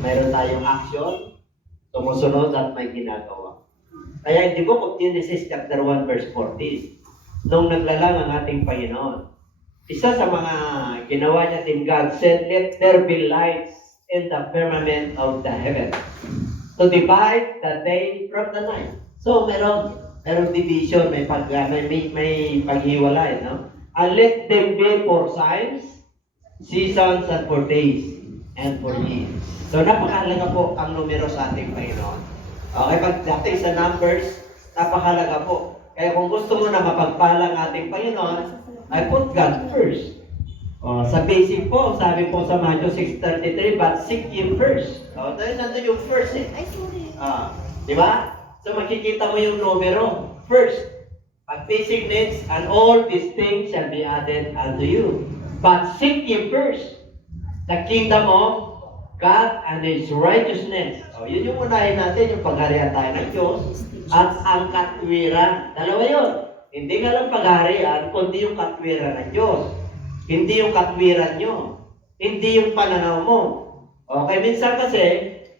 Mayroon tayong action, tumusunod at may ginagawa. Kaya in the book of Genesis chapter 1 verse 14, nung naglalang ang ating Panginoon, isa sa mga ginawa niya din God said, let there be lights in the firmament of the heaven to divide the day from the night. So merong division, may paghiwalay, no? And let them be for signs, seasons, and for days, and for years. So napakahalaga po ang numero sa ating Panginoon. Okay, pagdating sa numbers, napakahalaga po. Kaya kung gusto mo na mapagpala ang ating Panginoon, I put God first. Sa basic po, sabi po sa Matthew 6:33, but seek ye first. Dahil nandun yung first eh. Ay, sorry. Di ba? So makikita mo yung numero. First, but basic needs, and all these things shall be added unto you. But seek ye first the kingdom of God and His righteousness. Yun yung unahin natin, yung pagharian tayo ng Diyos at ang katwiran. Dalawa yun. Hindi nga lang pagharian, kundi yung katwiran ng Diyos. Hindi yung katwiran nyo. Hindi yung pananaw mo. Okay, minsan kasi,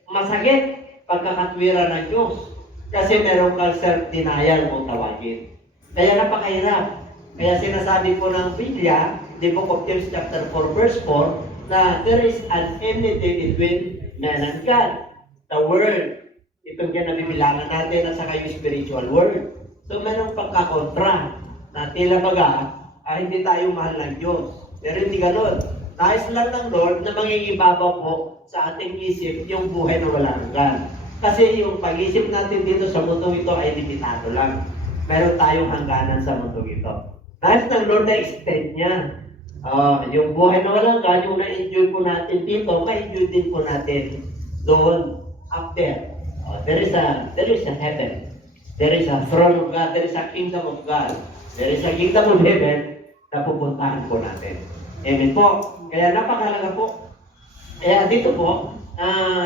masakit pagkakatwiran ng Diyos. Kasi meron kang self-denial kung tawagin. Kaya napakahirap. Kaya sinasabi po ng Biblia, the book of James chapter 4 verse 4, na there is an enmity between man and God. The world, itong yan nabibilangan natin at saka yung spiritual world. So merong pagkakontra na tila baga, hindi tayo mahal ng Diyos. Pero hindi ganun. Nais lang ng Lord na mangingibabaw po sa ating isip yung buhay na wala hanggan. Kasi yung pag-isip natin dito sa mundong ito ay limitado lang. Meron tayong hangganan sa mundong ito. Nais ng Lord na extend niya. Yung buhay na walang hanggan, yung na-enjoy po natin dito, ma-enjoy din po natin doon, up there. There is a heaven. There is a throne of God. There is a kingdom of God. There is a kingdom of heaven na pupuntahan po natin. Amen po. Kaya napakahalaga po. Kaya dito po,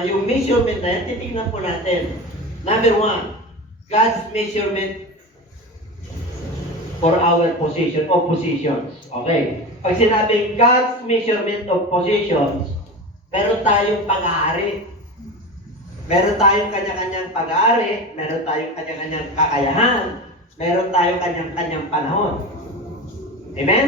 yung measurement na yan, titignan po natin. Number 1, God's measurement for our position of positions. Okay. Pag sinabing God's measurement of positions, meron tayong pag-aari. Meron tayong kanya-kanyang pag-aari, meron tayong kanya-kanyang kakayahan, meron tayong kanya-kanyang panahon. Amen?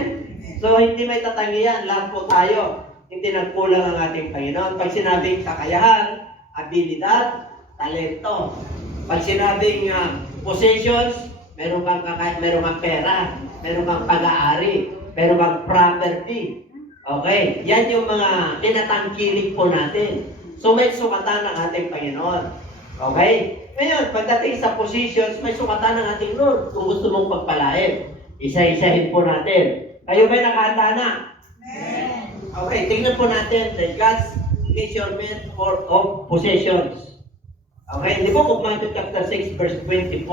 So, hindi may tatanggihan. Lahat po tayo. Hindi nagkulang ang ating Panginoon. Pag sinabing kakayahan, abilidad, talento. Pag sinabing possessions, meron kang pera, meron kang pag-aari, meron kang property. Okay? Yan yung mga tinatangkilik po natin. So, may sukatan ng ating Panginoon. Okay? Ngayon, pagdating sa positions, may sukatan ng ating Lord. Kung gusto mong pagpalain, isa-isahin po natin. Kayo ba'y nakahanda na? Amen. Okay, tingnan po natin the God's measurement of possessions. Okay, in the book of Matthew chapter 6 verse 24.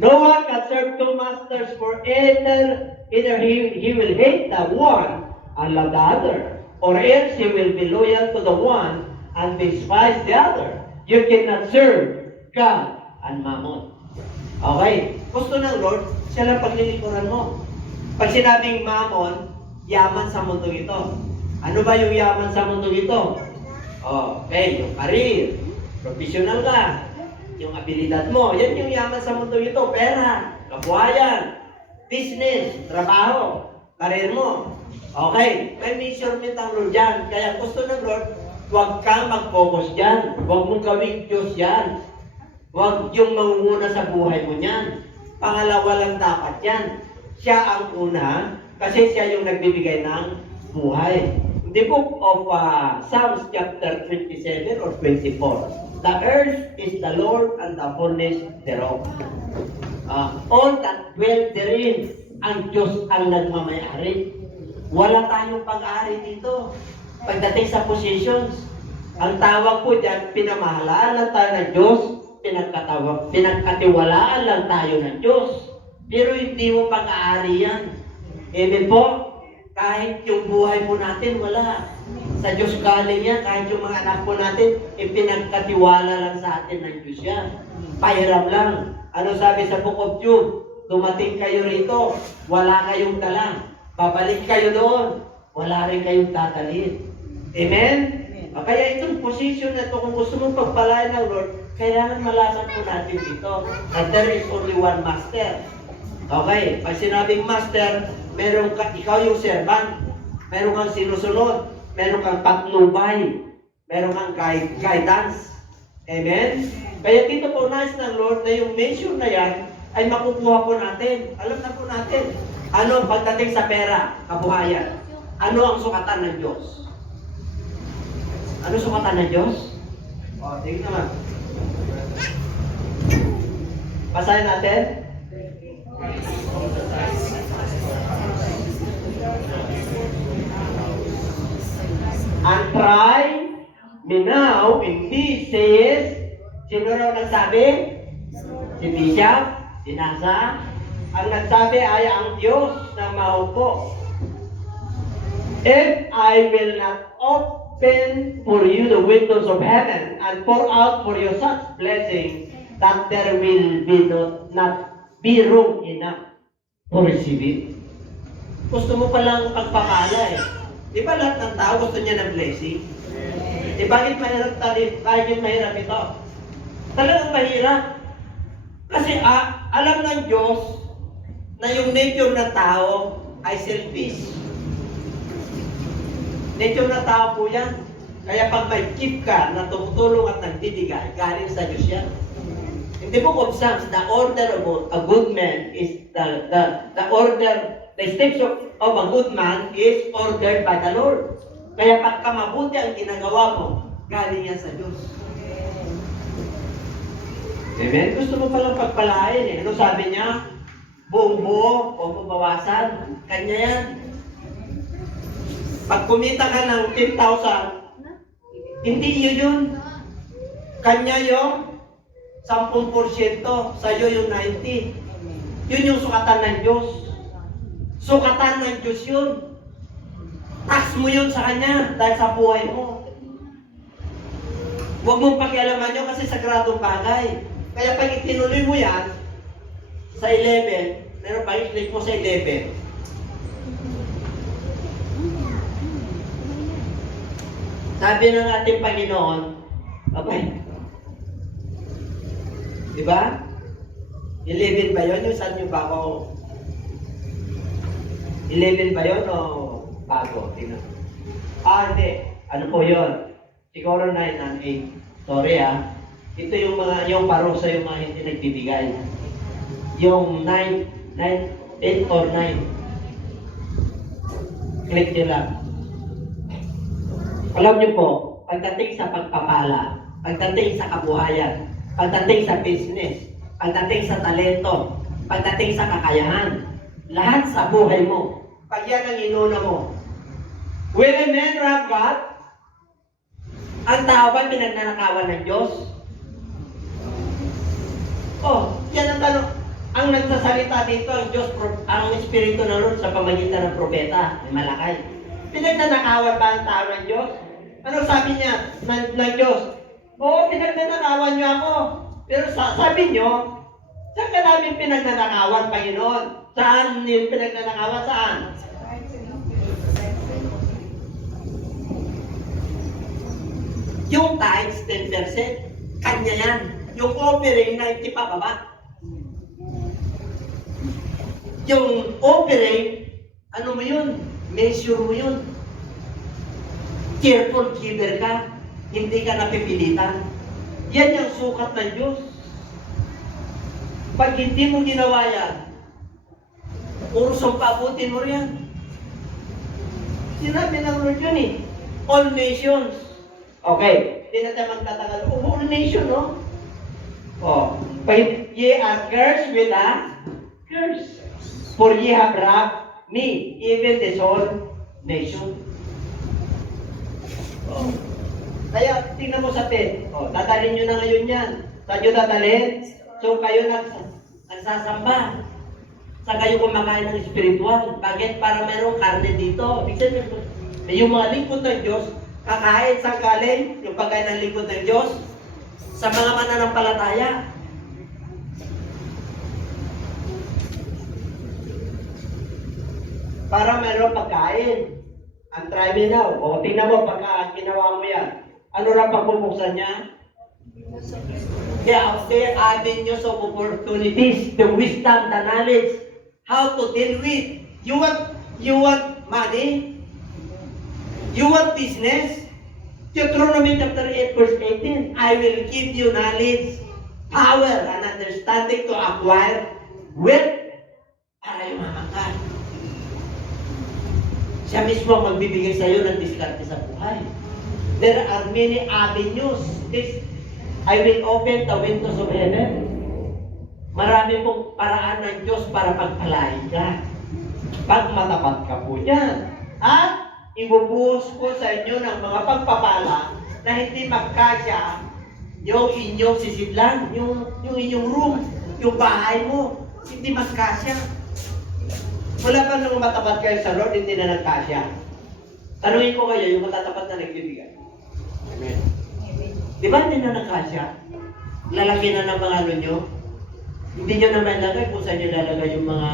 No one can serve two masters, for either he will hate the one and love the other, or else he will be loyal to the one and despise the other. You cannot serve God and Mammon. Okay, gusto ng Lord, siya lang paglilingkuran mo. Pag sinabing Mammon, yaman sa mundo ito. Ano ba yung yaman sa mundo ito? Okay, yung career, professional ka, yung abilidad mo, yan yung yaman sa mundo ito. Pera, kabuhayan, business, trabaho, career mo. Okay, may measurement ang Lord dyan. Kaya gusto ng Lord, huwag kang mag-focus dyan. Huwag mong gawing Diyos yan. Huwag yung mangunguna sa buhay mo niyan. Pangalawa lang dapat yan. Siya ang una, kasi siya yung nagbibigay ng buhay. The book of Psalms chapter 27 or 24. The earth is the Lord and the fullness thereof. All that dwell therein, ang Diyos ang nagmamayari. Wala tayong pag-aari dito. Pagdating sa positions, ang tawag po dyan, pinamahalaan lang tayo ng Diyos, pinagkatiwalaan lang tayo ng Diyos. Pero hindi mo pag-aari yan. Amen po? Kahit yung buhay po natin, wala. Sa Diyos galing yan. Kahit yung mga anak po natin, pinagkatiwala lang sa atin ng Diyos yan. Pahiram lang. Ano sabi sa Book of Jude? Dumating kayo rito, wala kayong dala. Babalik kayo doon, wala rin kayong dadalhin. Amen? Kaya itong position na ito, kung gusto mong pagpalain ng Lord, kailangan malaman po natin dito that there is only one master. Okay, pag sinabing master, meron ka, ikaw yung servant, meron kang sinusunod, meron kang patnubay, meron kang guidance. Amen? Kaya dito po nais ng Lord na yung mention na yan ay makukuha po natin. Alam na po natin. Ano pagdating sa pera, kabuhayan? Ano ang sukatan ng Diyos? Ano sukatan ng Diyos? O, tingnan naman. Basahin natin. And try me now in this says, sino raw nagsabi? Si Bishop, si Nasa. Ang nagsabi ay ang Diyos na maupo. If I will not open for you the windows of heaven and pour out for you such blessings that there will be not be room enough to receive it. Gusto mo palang pagpapala eh. Di ba lahat ng tao gusto niya ng blessing? Bakit mahirap bakit mahirap ito? Talagang mahirap. Kasi alam ng Diyos na yung nature ng tao ay selfish. Nature ng tao po yan. Kaya pag may gift ka na tumutulong at nagtibigay, galing sa Diyos yan. In the book of Psalms, the order of a good man is the steps of a good man is ordered by the Lord. Kaya pagka mabuti ang ginagawa mo, galing yan sa Diyos. Amen? Gusto mo palang pagpalain eh. Ano sabi niya? Buong buo o mabawasan. Kanya yan. Pag kumita ka ng 10,000, hindi yun. Kanya yung 10%, sa'yo yung 90. Yun yung sukatan ng Diyos. Sukatan ng Diyos yun. Tax mo yun sa Kanya dahil sa buhay mo. Huwag mong pakialaman yun kasi sagradong bagay. Kaya pag itinuloy mo yan sa 11, meron pa i-click mo sa 11. Sabi ng ating Panginoon, okay, di ba? 11 ba yun? Yung saan yung bago? 11 ba yun o bago? Tingnan. Hindi. Ano po yun? Siguro 9 and 8. Sorry Ito yung yung parusa yung mga hindi nagbibigay. Yung 8 or 9. Click nyo lang. Alam nyo po, pagdating sa pagpapala, pagdating sa kabuhayan, pagdating sa business, pagdating sa talento, pagdating sa kakayahan, lahat sa buhay mo, pag yan ang inuna mo, will a man rob God? Ang tao ba pinagnanakawan ng Diyos? Yan ang tanong. Ang nagsasalita dito, ang Diyos, ang Espiritu ng Lord sa pamagitan ng propeta, ni Malakay. Pinagnanakawan ba ang tao ng Diyos? Ano sabi niya ng Diyos? Oo, pinagnanakawan niyo ako. Pero sabi niyo, saan ka namin pinagnanakawan, Panginoon? Saan niyo pinagnanakawan? Saan? Yung tithes, 10%, kanya yan. Yung offering, 90 pa baba. Yung offering, ano mo yun? Measure mo yun. Careful giver ka. Hindi ka napipilitan. Yan yung sukat ng Diyos. Pag hindi mo ginawa yan, urusong paabutin mo riyan. Sinabi ng Lord yun all nations. Okay, hindi na tayo magtatagal. All nation, no? Ye are cursed with a curse. For ye have robbed me, even this whole nation. Kaya, tingnan mo sa 10. Dadalhin nyo na ngayon yan. Saan nyo dadalhin? So, kayo nagsasamba. Saan kayo kumakain ng spiritual? Bakit? Para mayroong karne dito. Yung mga lingkod ng Diyos, kakain sa galing, yung pagkain ng lingkod ng Diyos, sa mga mananampalataya. Para mayroong pagkain. Ang try me now. Tingnan mo, pagka ginawa mo yan, Ano lang pagpupuksan niya? Yeah, there are avenues of opportunities, the wisdom, the knowledge, how to deal with. You want money? You want business? Deuteronomy chapter 8 verse 18, I will give you knowledge, power, and understanding to acquire wealth para yumaman ka. Siya mismo ang magbibigay sa iyo ng diskarte sa buhay. There are many avenues. I will open the windows of heaven. Marami pong paraan ng Diyos para pagpalain ka. Pag matapat ka po yan. At ibubuhos ko sa inyo ng mga pagpapala na hindi magkasya yung inyong sisidlan, yung inyong room, yung bahay mo, hindi magkasya. Wala pa nung matapat kayo sa Lord, hindi na nagkasya. Tanungin ko kayo, yung matatapat na nagbibigay. Amen. Di ba hindi na nagkasya? Lalaki na ng mga ano nyo. Hindi nyo naman lagay kung saan nyo lalagay yung mga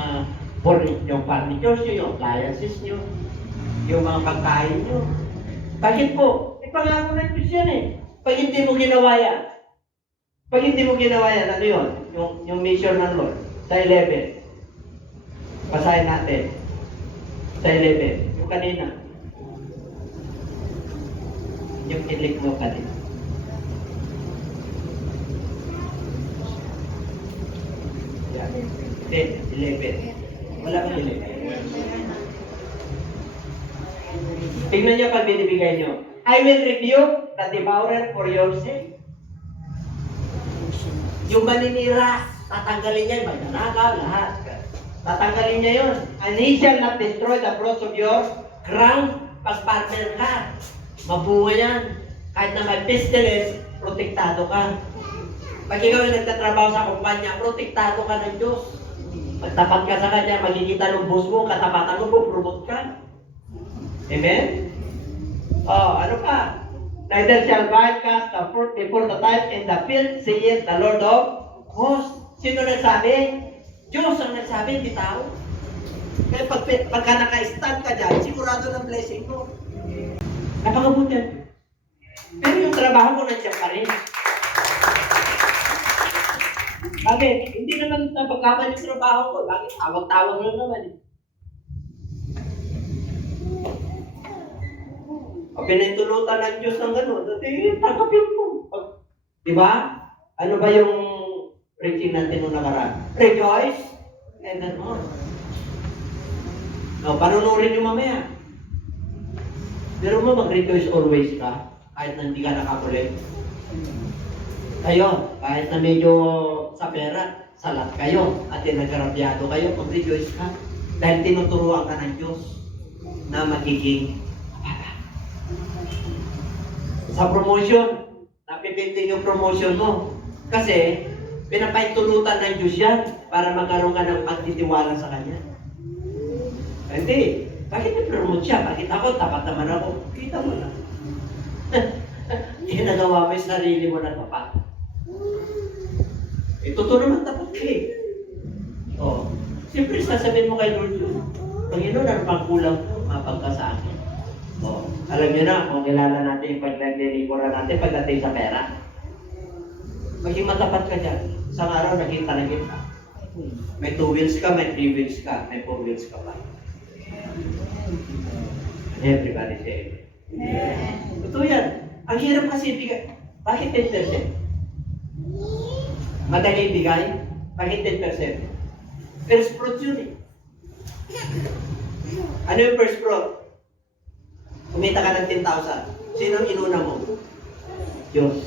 yung furnitures nyo, yung appliances nyo, yung mga pagkain nyo. Bakit po? Pangako ng Diyos yan eh. Pag hindi mo ginawa yan, ano yun? Yung mission ng Lord, sa 11. Basahin natin. Sa 11. Yung kanina. Yung kilik mo kanina. Yan. 11. Wala kang 11. Tingnan niyo pag binibigay niyo. I will rebuke the devourer for your sake. Yung maninira, tatanggalin niya yung magnanakaw, lahat. Tatanggalin niya yun. And he shall not destroy the fruits of your ground. Pag-partner ka. Mabunga yan. Kahit na may pestilence, protektado ka. Pag ikaw ay nagtatrabaho sa kumpanya, protektado ka ng Diyos. Pagtapat ka sa Kanya, magkikita ng boss mo, katapatan mo, promote ka. Amen? Ano pa? Neither shall vine cast the fruit before the time in the field, saith the Lord of hosts. Sino nagsabi? Diyos ang nagsabi, hindi tao. Kaya pagka naka-stand ka dyan, sigurado ng blessing mo. Napakabuti. Pero yung trabaho mo nandiyan pa rin. Bakit? Hindi naman sa pagkaman yung trabaho ko. Bakit? Tawag-tawag lang naman eh. Pinintulutan ng Diyos ng gano'n, tanggapin mo. Diba? Ano ba yung preaching natin nung nakaraan? Rejoice and then on. No, panunurin nyo mamaya. Pero mo mag-rejoice always ka, kahit na hindi ka nakakulit. Kayo, kahit na medyo sa pera, salat kayo, at nagkarabyado kayo, mag-rejoice ka. Dahil tinuturuan ka ng Diyos na magiging sa promotion, napipintin yung promotion mo. Kasi, pinapaintulutan ng Diyos yan para magkaroon ka ng pagtitiwala sa Kanya. Hindi. Bakit i-promote siya? Bakit ako? Tapat naman ako. Kita mo na. Ginagawa mo yung sarili mo na tapat. Totoo naman tapat ka eh. Siyempre, sasabihin mo kay Lord yun. Panginoon, ano pang kulang mo? Mapagka sa akin. Alam niyo na kung kilala natin yung paglilikuran natin pagdating sa pera. Maging matapat ka dyan. Isang araw, nakita na kita. May 2 wheels ka, may 3 wheels ka, may 4 wheels ka pa. Everybody say amen. Totoo yan. Ang hirap kasi bigay. Bakit 10%? Madali bigay? Bakit 10%? First fruit yun eh. Ano yung first fruit? Kumita ka ng 10,000. Sino inuna mo? Diyos.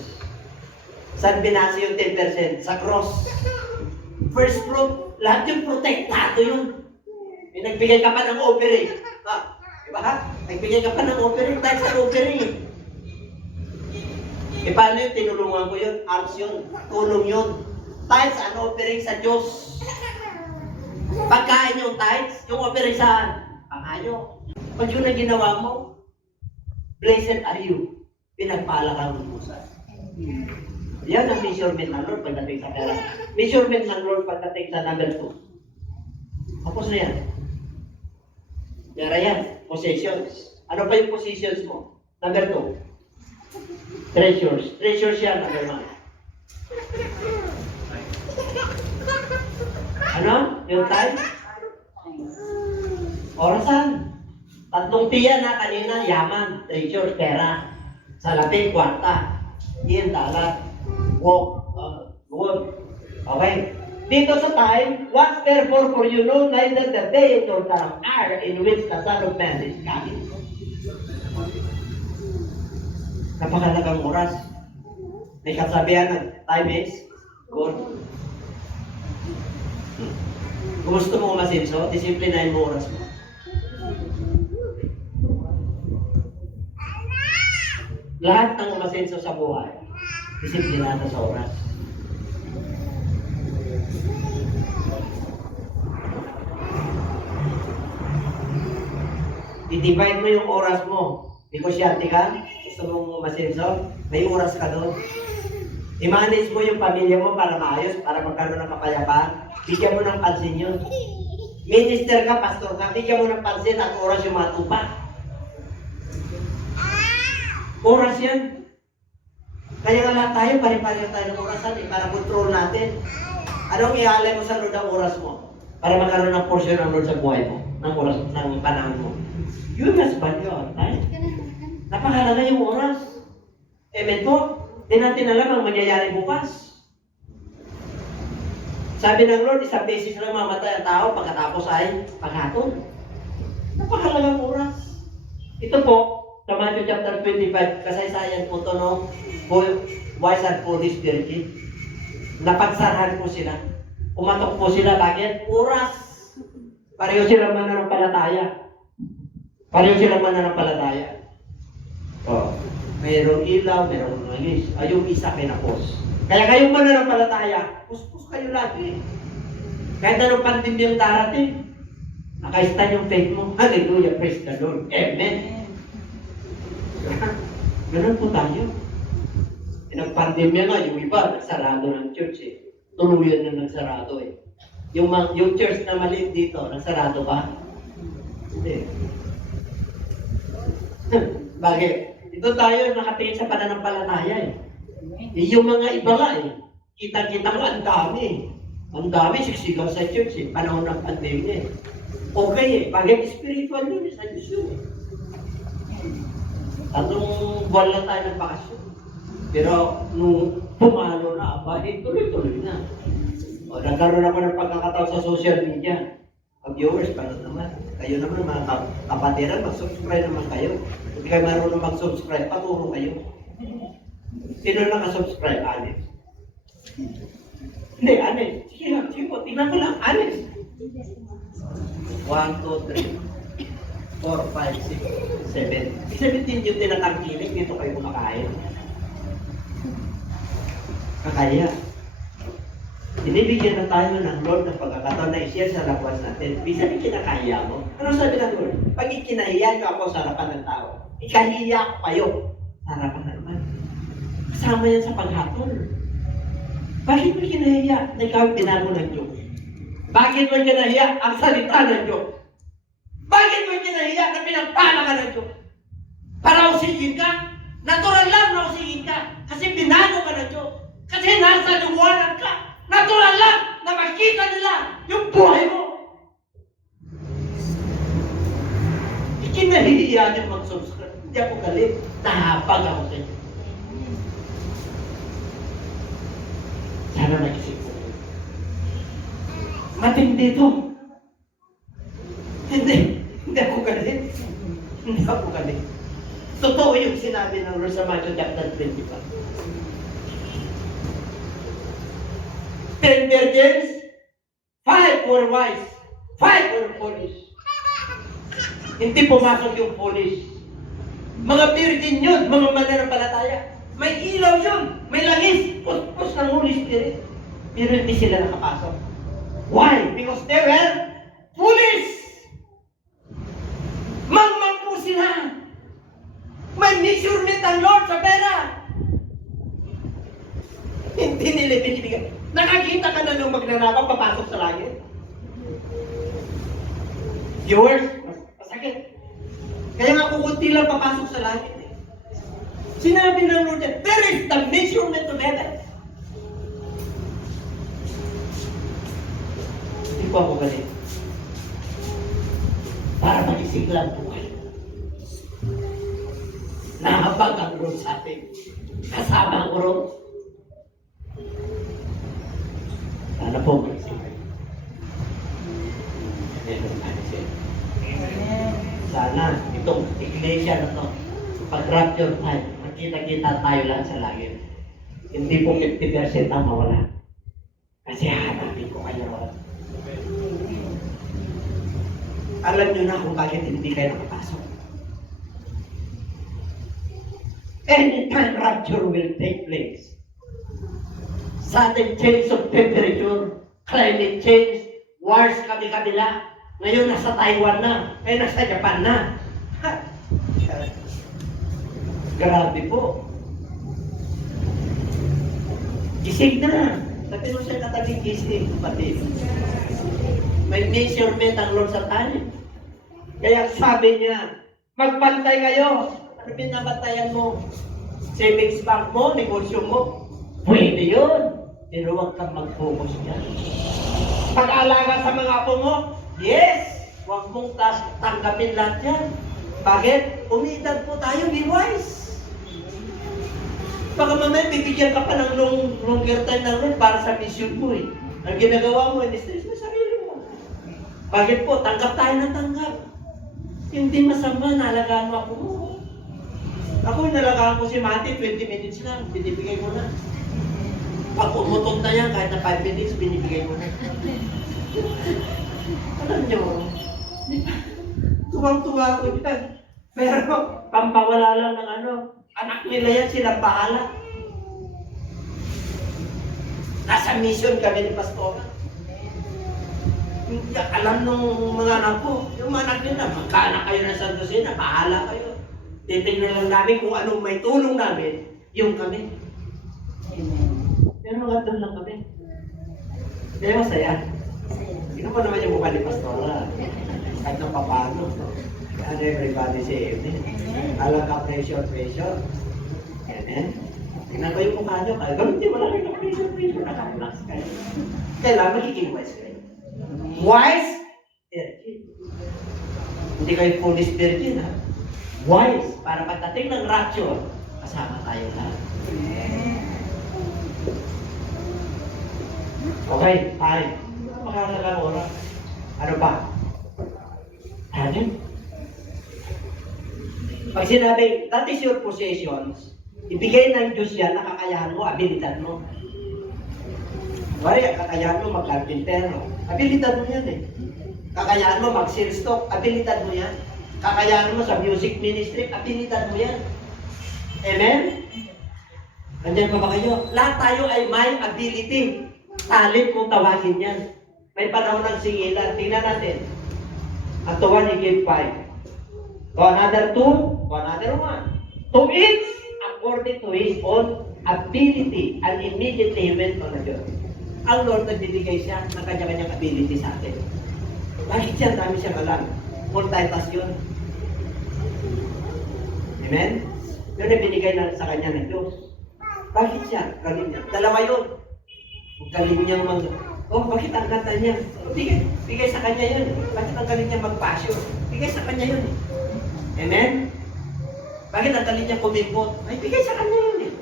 Saan binasa yung 10%? Sa cross. First fruit, lahat yung protektado yun. May nagbigay ka pa ng offering. Diba ha? Nagbigay ka pa ng offering dahil sa offering. Paano yun? Tinulungan ko yun. Arms yun. Tulong yun. Tithes and offering sa Diyos. Pagkain yung tithes, yung offering saan? Pangayo. Pag yun ang ginawa mo, blessed are you. Pinagpala kang lubusan. Yan ang measurement ng Lord pagdating sa pera. Measurement ng Lord pagdating sa number 2. Tapos na yan. Yara yan. Possessions. Ano pa yung possessions mo? Number 2. Treasures. Treasures yan, ano? Ano? Yung time? Orasan. Tatlong tiyan na kanina, yaman, treasures, pera. Salapi, kwarta. Yin, dalat. Walk, wood. Okay? Dito sa time, once therefore for you know neither the day nor the hour in which the Son of Man is coming. Napakalagang oras. May kasabihan ng time is gold. Kung gusto mo umasinso, disiplinahin mo oras mo. Lahat ng umasinso sa buhay, disiplinado sa oras. I-divide mo yung oras mo. Negosyante ka, gusto mong umasinso, may oras ka doon. I-manage mo yung pamilya mo para maayos, para magkaroon ng kapayapaan. Bigyan mo ng pansin yun. Minister ka, pastor ka, bigyan mo ng pansin at oras yung mga tupa. Oras yan. Kaya nga lahat tayo, pare-pareho tayo ng orasan para control natin. Anong ialay mo sa Lord ang oras mo? Para magkaroon ng portion ng Lord sa buhay mo, ng oras, ng panahon mo. You must value our time. Napakalaga yung oras. Amen po. Di natin alam ang mangyayari bukas. Sabi ng Lord, isang beses lang mamatay ang tao pagkatapos ay paghatol. Napakalagang oras. Ito po, sa Matthew chapter 25, kasaysayan po ito, no? Wise and foolish virgin. Napagsarahan po sila. Pumatok po sila, bakit? Oras. Pareho silang mananampalataya. Pareho silang mananampalataya. Oh, mayroong ilaw, mayroong langis. Ay, yung isa pinapos. Kaya kayong mananampalataya, puspos kayo lagi. Kahit anong pandemya yung darating, naka-stand yung faith mo. Hallelujah, praise the Lord. Amen. Ganun po tayo. Nag-pandemya nga, yung iba, nagsarado ng church eh. Tuluyan na nagsarado eh. Yung church na maliit dito, nagsarado ba? Hindi. Bakit? Ito tayo nakatingin sa pananampalataya eh. Yung mga iba nga eh. Kita-kita mo, ang dami. Ang dami, siksigaw sa church eh. Panahon ng pandemya eh. Okay eh. Bakit spiritual yun eh, sa Diyos yun eh. Tatlong buwan lang tayo ng bakasyon. Pero nung pumalo na, abay, tuloy-tuloy na. O, nagkaroon naman ng pagkakataon sa social media. Ang viewers, paano naman? Kayo naman, mga kapatiran, mag-subscribe naman kayo. Kung kayo marunong mag-subscribe, paturo kayo. Sino nakasubscribe? Alex? Hindi, Alex. Sige lang, sige po, tingnan ko lang, Alex. 1, 2, 3, 4, 5, 6, 7. 17 yung tinatangkilik, dito kayo kumakain. Kakaya. Binibigyan na tayo ng Lord ng pagkakataon na i-share sa lakwas natin. Bisa rin kinakaya mo. Ano sabi ng Lord? Pag ikinahiya nyo ako sa harapan ng tao, ikahiya ko kayo sa harapan ng naman. Kasama yan sa paghatol. Bakit mo kinahiya na ikaw binago ng Diyos? Bakit mo kinahiya ang salita ng Diyos? Bakit mo kinahiya na pinagpala ka ng Diyos? Para usigin ka? Natural lang na usigin ka. Kasi binago ka ng Diyos. Kasi nasa liwanag ka. Natural lang na makita nila yung buhay mo. Ikinahihiya niyo mag-subscribe. Hindi ako galit. Nahapag ako sa inyo. Sana nag-isip ko. Matindi ito. Hindi ako galit. Hindi ako galit. Totoo yung sinabi ng Lord sa Matthew chapter 25. 10 virgins, 5 were wise, 5 were foolish. Hindi pumasok yung foolish. Mga virgin yun, mga mananampalataya. May ilaw yun, may langis, puspos ng Holy Spirit. Pero hindi sila nakapasok. Why? Because they were foolish. Mangmang po sila. May measurement ang Lord sa pera. Hindi nila binibigyan. Nakakita ka na nung magnanakaw, papasok sa langit. Viewers, masakit. Kaya nga kukunti lang papasok sa langit eh. Sinabi ng Lord, there is the measurement of heaven. Hindi po ako galit. Para magising lang po kayo. Nahabag ang Lord sa atin. Kasama ang Lord. Sana po magising kayo. Sana itong iglesia na to, pag-rapture time, magkita-kita tayo lang sa langit. Hindi po 50% ang mawala. Kasi hahanapin ko kayo. Alam nyo na kung bakit hindi kayo nakapasok. Anytime rapture will take place, sudden change of temperature, climate change, wars kami-kabila. Ngayon nasa Taiwan na, nasa Japan na. Grabe po. Gising na. Sabi mo siya katabing gising, kapatid. May measurement ang Lord sa time. Kaya sabi niya, magpantay kayo. Ano binabantayan mo? Savings bank mo, negosyo mo. Pwede yun. Pero huwag kang mag-focus niya. Pag-alaga sa mga apo mo, yes. Huwag mong tanggapin lahat yan. Bakit? Umidad po tayo, be wise. Baka mamaya bibigyan ka pa ng longer time ng Lord para sa mission mo eh. Ang ginagawa mo, in-stress mo sarili mo. Bakit po? Tanggap tayo ng tanggap. Hindi masama, nalagaan mo ako mo. Ako, nalagaan ko si Mati, 20 minutes lang, binibigay ko na. Pag umutot na yan, kahit na 5 minutes, binibigay ko na. Alam nyo, tuwang-tuwa ko dyan. Pero, pampawala lang ng anak nila yan, sila bahala. Nasa mission kami ni Pastora. Alam nung mga anak ko, yung mga anak nila, magkaanak kayo ng San Jose, bahala kayo. Titignan lang namin kung anong may tulong namin, yung kami. Pero mga doon lang kami. Kaya masaya. Sino pa naman yung mukha ni Pastora? Kahit na paano. Ano everybody say amen. Alam ka pressure. Amen. Tingnan ko yung mukha nyo. Kaya ganun din wala kayo ng pressure. Nakaka-relax kayo. Kailangan magiging wise kayo. Wise? Virgin. Hindi kayo foolish virgin ha. Wise. Para pagdating ng rapture, kasama tayo lahat. Okay, time. Makakalang oras. Ano pa? Ano? Pag sinabing, that is your possessions, ibigay ng Diyos yan, nakakayahan mo, abilidad mo. Wari, kakayahan mo mag-carpintero. Abilidad mo yan eh. Kakayahan mo mag-sales stock, abilidad mo yan. Kakayahan mo sa music ministry, abilidad mo yan. Amen? Nandiyan pa ba kayo? Lahat tayo ay may ability. Talent kung tawagin yan. May panahon ng singilan. Tingnan natin. Ang to one, he gave 5. To another 2, to another 1. To each, according to his own ability. And immediately he went on the journey. Ang Lord nagbibigay siya ng kanya-kanyang ability sa atin. Bakit siya? Dami siyang alam. Multitask yun. Amen? Yun ay binigay na sa kanya ng Diyos. Bakit siya? Galing niya. Dalawa yun. Galing niyang bakit ang ganda niya? Bigay sa kanya yun. Bakit ang galing niya mag-passion? Bigay sa kanya yun. Amen? Bakit ang galing niya kumimpot? Ay, bigay sa kanya yun.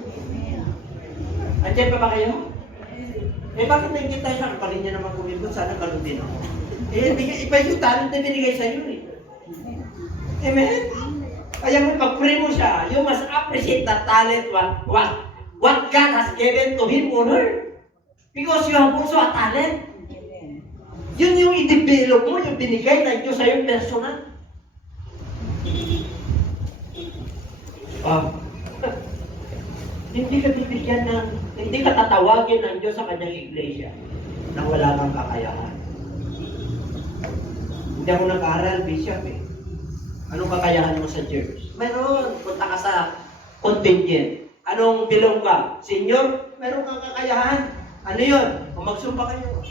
Andiyan pa ba kayo? Bakit nakikita siya? Ang galing niya naman kumimpot. Sana galon din ako. Iba yung talent na binigay sa iyo. Amen? Kaya mo pag-pray mo siya, you must appreciate the talent what God has given to him or her. Because you have also a talent. Yun yung i-develop mo, yung binigay na Diyos sa iyong personal. Hindi ka bibigyan hindi ka tatawagin ng Diyos sa kanyang iglesia na wala kang kakayahan. Hindi ako nag-aaral, Bishop eh. Anong kakayahan mo sa church? Meron, punta ka sa contingent. Anong bilong ka? Senior, meron kang kakayahan. Ano yun? Kung magsumpa kayo.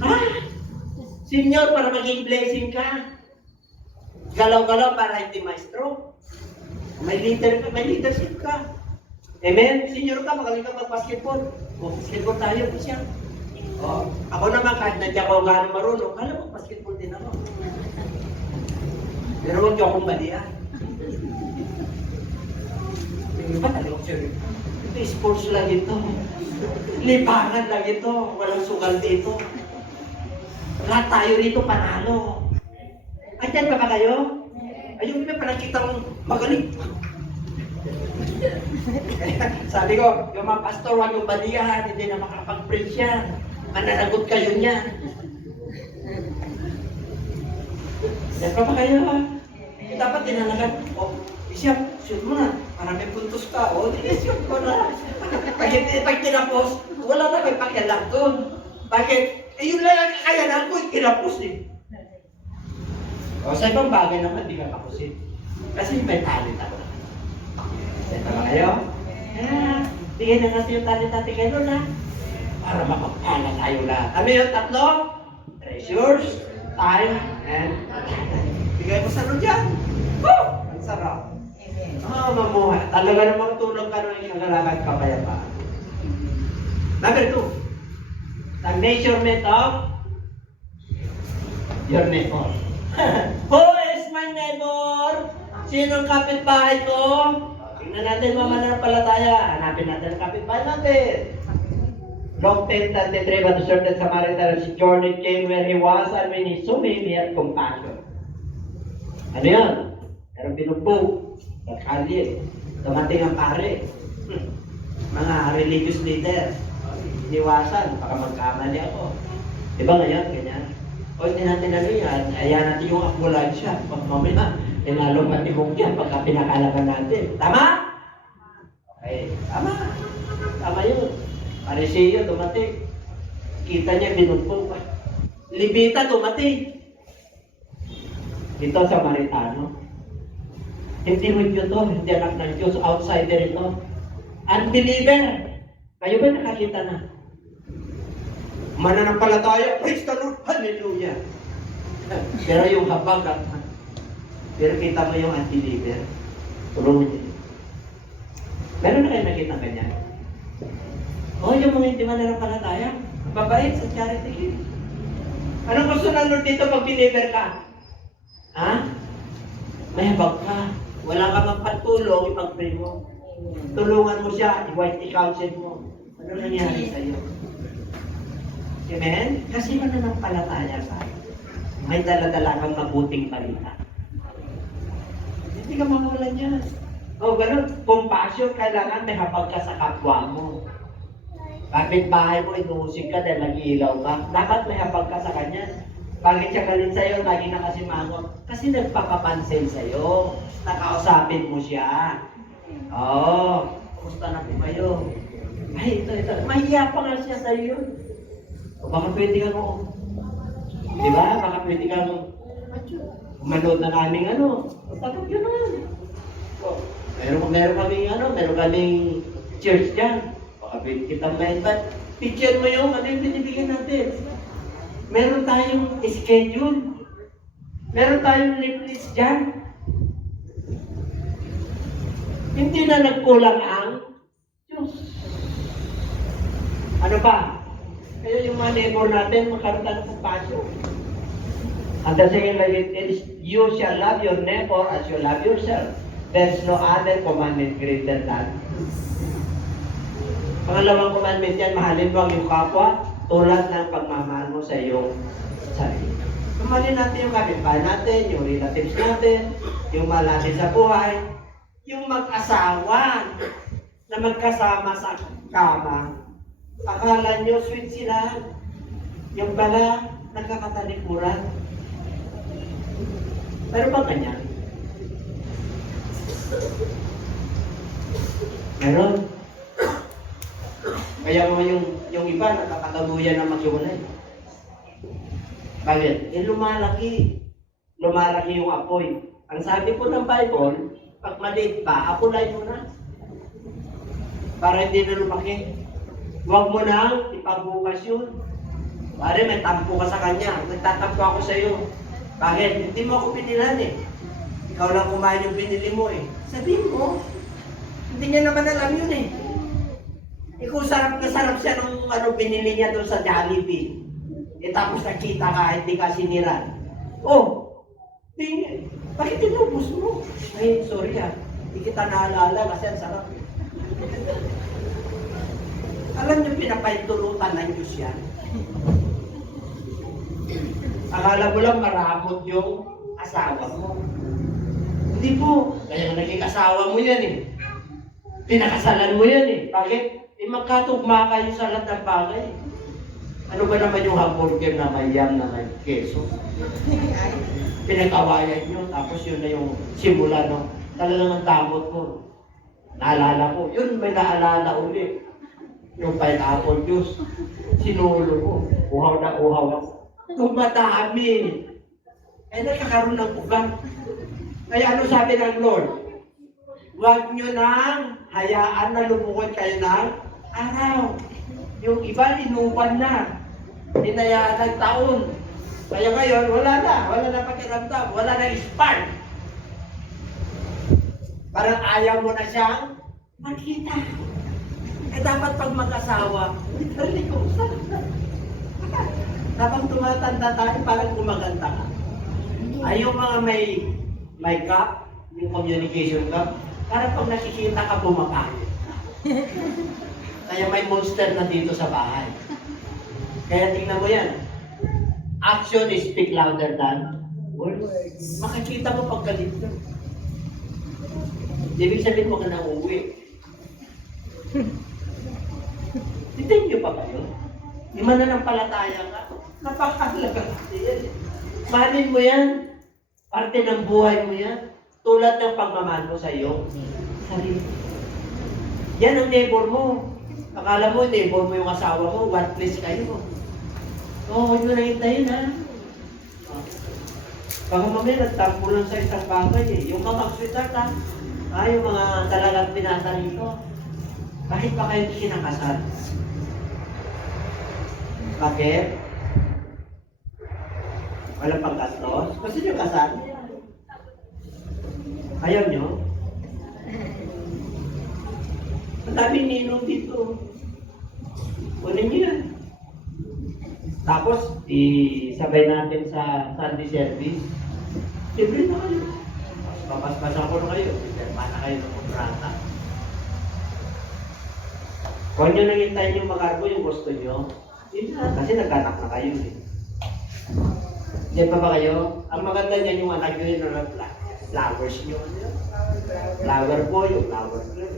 Ha? Senior, para maging blessing ka. Galaw-galaw para hindi maestro. May leadership ka. Amen? Senior ka, magaling ka mag-basketball. O, basketball tayo, siya. O, ako naman, kahit na di ako gano'ng marunong, kala mo, basketball din ako. Pero huwag niyo akong balian. Yung iba talagang sir, ito sports lang ito. Libangan lang ito. Walang sugal dito. Lahat tayo rito panalo. Andyan pa ba kayo? Ayun na pala kitang magaling. Sabi ko, yung mga pastor, huwag yung balihan, hindi na makakapag-preach yan. Mananagot kayo niyan. Yan pa ba kayo? Dapat tinalagan. O, isip, shoot mo na. Para may puntos ka. O, shoot ko na. Pag tinapos, wala na may pakialam doon. Bakit? Eh, yun lang ang kakayanan ko, kinapos eh. O, sa ibang bagay naman, di ka kapusin. Kasi may talent ako. Yan pa ba kayo? Bigay na natin yung talent natin kayo na. Para mapagpala tayo lahat. Ano yung tatlo? Treasures, time, and bigay mo sa dyan. Woo! Ang sarap. Mamuha. Talaga namang tulog ka nung naglalakad ka pa yan pa. Number 2. The measurement of your neighbor. Who is my neighbor? Sinong kapitbahay ko? Tingnan natin mamananampalataya. Hanapin natin ang kapitbahay natin. Luke 10:33, but a certain Samaritan journey came where he was, and when he saw him, he had compassion. Ano yan? Pero binugbog. Nagkali. Dumating ang pare. Mga religious leader. Iniwasan. Baka magkamali ako. Diba ngayon? Ganyan. O hindi natin ano yan. Ayan natin yung ambulansya. Pag mamaya, inalong matibok yan pagka pinakalaban natin. Tama? Okay. Tama. Tama yun. Pariseo dumating. Kita niya binugbog. Libita dumating. Ito sa Maritano. Hindi Hudyo to, hindi anak ng Diyos, outsider ito. Unbeliever. Kayo ba nakakita na? Mananampalataya, praise the Lord, hallelujah. Pero yung habag, pero kita mo yung unbeliever. Tulungan niyo. Meron na kayo nakita ganyan? Yung mga hindi mananampalataya, mabait sa charity. Anong gusto ng Lord dito pag believer ka? Ha? May habag ka. Wala ka mang patulong, ipag-pray mo. Tulungan mo siya, i-white counsel mo. Ano nangyari sa iyo? Amen? Kasi mananampalataya ka. May dala-dala kang mabuting balita. Hindi ka mawalan yan. Ganun. Compassion, kailangan may habag ka sa kapwa mo. Bakit bahay mo, inuusig ka dahil nag-iilaw ka? Dapat may habag ka sa kanya. Bakit siya galit sa'yo, lagi na kasi mangot? Kasi nagpapapansin sa'yo. Nakausapin mo siya. Kumusta na po kayo? Ay, ito. Mahiya pa nga siya sa'yo. O baka pwede kang diba? Baka pwede kang manood na kaming Tapos yun naman. Meron kaming church dyan. Baka pwede kitang ma-invite. Picture mo yung yung binibigyan natin. Meron tayong schedule. Meron tayong list dyan. Hindi na nagkulang ang Diyos. Ano ba? Kaya yung mga neighbor natin, magkaroon tayo ng compassion. And the second line is, you shall love your neighbor as you love yourself. There's no other commandment greater than. Pangalawang commandment yan, mahalin mo ang iyong kapwa tulad ng pagmamahal mo sa iyong sarili. Mahalin natin yung kapitbahay natin, yung relatives natin, yung malapit sa buhay, yung mag-asawa na magkasama sa kama. Akala nyo sweet sila, yung pala nagkakatalikuran. Pero ba ganyan? Meron. Kaya mo yung iba nakakatabuyan na maghiwalay. Bakit? Lumalaki. Lumalaki yung apoy. Ang sabi po ng Bible, pag maliit pa, apulay mo na. Para hindi na lumaki. Huwag mo na ipagbukas yun. Pare, may tampo ka sa kanya. Nagtatampo ako sa iyo. Bakit? Hindi mo ako pinilan eh. Ikaw lang kumain yung binili mo eh. Sabihin mo, hindi niya naman alam yun eh. Kung sarap na sarap siya ng binili niya doon sa Jollibee. Tapos nakita ka, hindi ka siniran. Oh, bakit tinubos mo? Ay, sorry hindi kita naalala kasi ang sarap. Alam niyo, pinapahintulutan ng Diyos yan. Akala mo lang maramot yung asawa mo. Hindi po. Kaya naging asawa mo yan eh. Pinakasalan mo yan eh. Bakit? Magkatugma kayo sa lahat ng bagay. Ano ba naman yung hamburger na may yam na may keso? Pinag-awayan nyo, tapos yun na yung simula ng talagang ang tamot ko. Naalala ko, yun may naalala ulit. Yung pineapple juice, sinulo ko. Uhaw na uhaw ako. Tumadami. Nakakaroon ng ugang. Kaya ano sabi ng Lord? Huwag nyo nang hayaan na lumukod kayo ng araw. Yung iba, inuban na. Hinayaan ng taon. Kaya ngayon, wala na pakiramdam, wala na spark. Parang ayaw mo na siyang makita. Dapat pag mag-asawa, dapat tumatanda tayo, parang gumaganda ka. Ay yung mga may gap, yung communication gap, parang pag nakikita ka, bumabalik. Kaya may monster na dito sa bahay. Kaya tingnan mo yan. Action is speak louder than words. Makikita mo pag galit ka. Ibig sabihin mo ka na uuwi. Tintin niyo pa kayo? Di mananampalataya ka? Napakahalaga kasi yan. Mahalin mo yan. Parte ng buhay mo yan. Tulad ng pagmamahal mo sa iyo. Sarili. Yan ang neighbor mo. Akala mo, neighbor mo yung asawa mo, one place kayo. Huwag mo na hintayin ha. Baka mamaya nagtampo lang sa isang bagay eh. Yung mga mag-sweetheart ha. Yung mga talagang pinasa rito. Bakit pa kayo kinakasal? Bakit? Walang panggastos? Gusto nyo kasal? Ayaw nyo? Ang daming ninong dito. Kunin nyo yan. Tapos, isabay natin sa Sunday service. Libre na kayo. Papaspasan ko na kayo. Pirma na kayo ng kontrata. Huwag nyo nang hintayin yung makargo yung gusto nyo. Hindi na, kasi nagkanak na kayo eh. Diyan pa ba kayo? Ang maganda niyan yung anak nyo yun na flowers nyo. Flower boy, yung flower girl.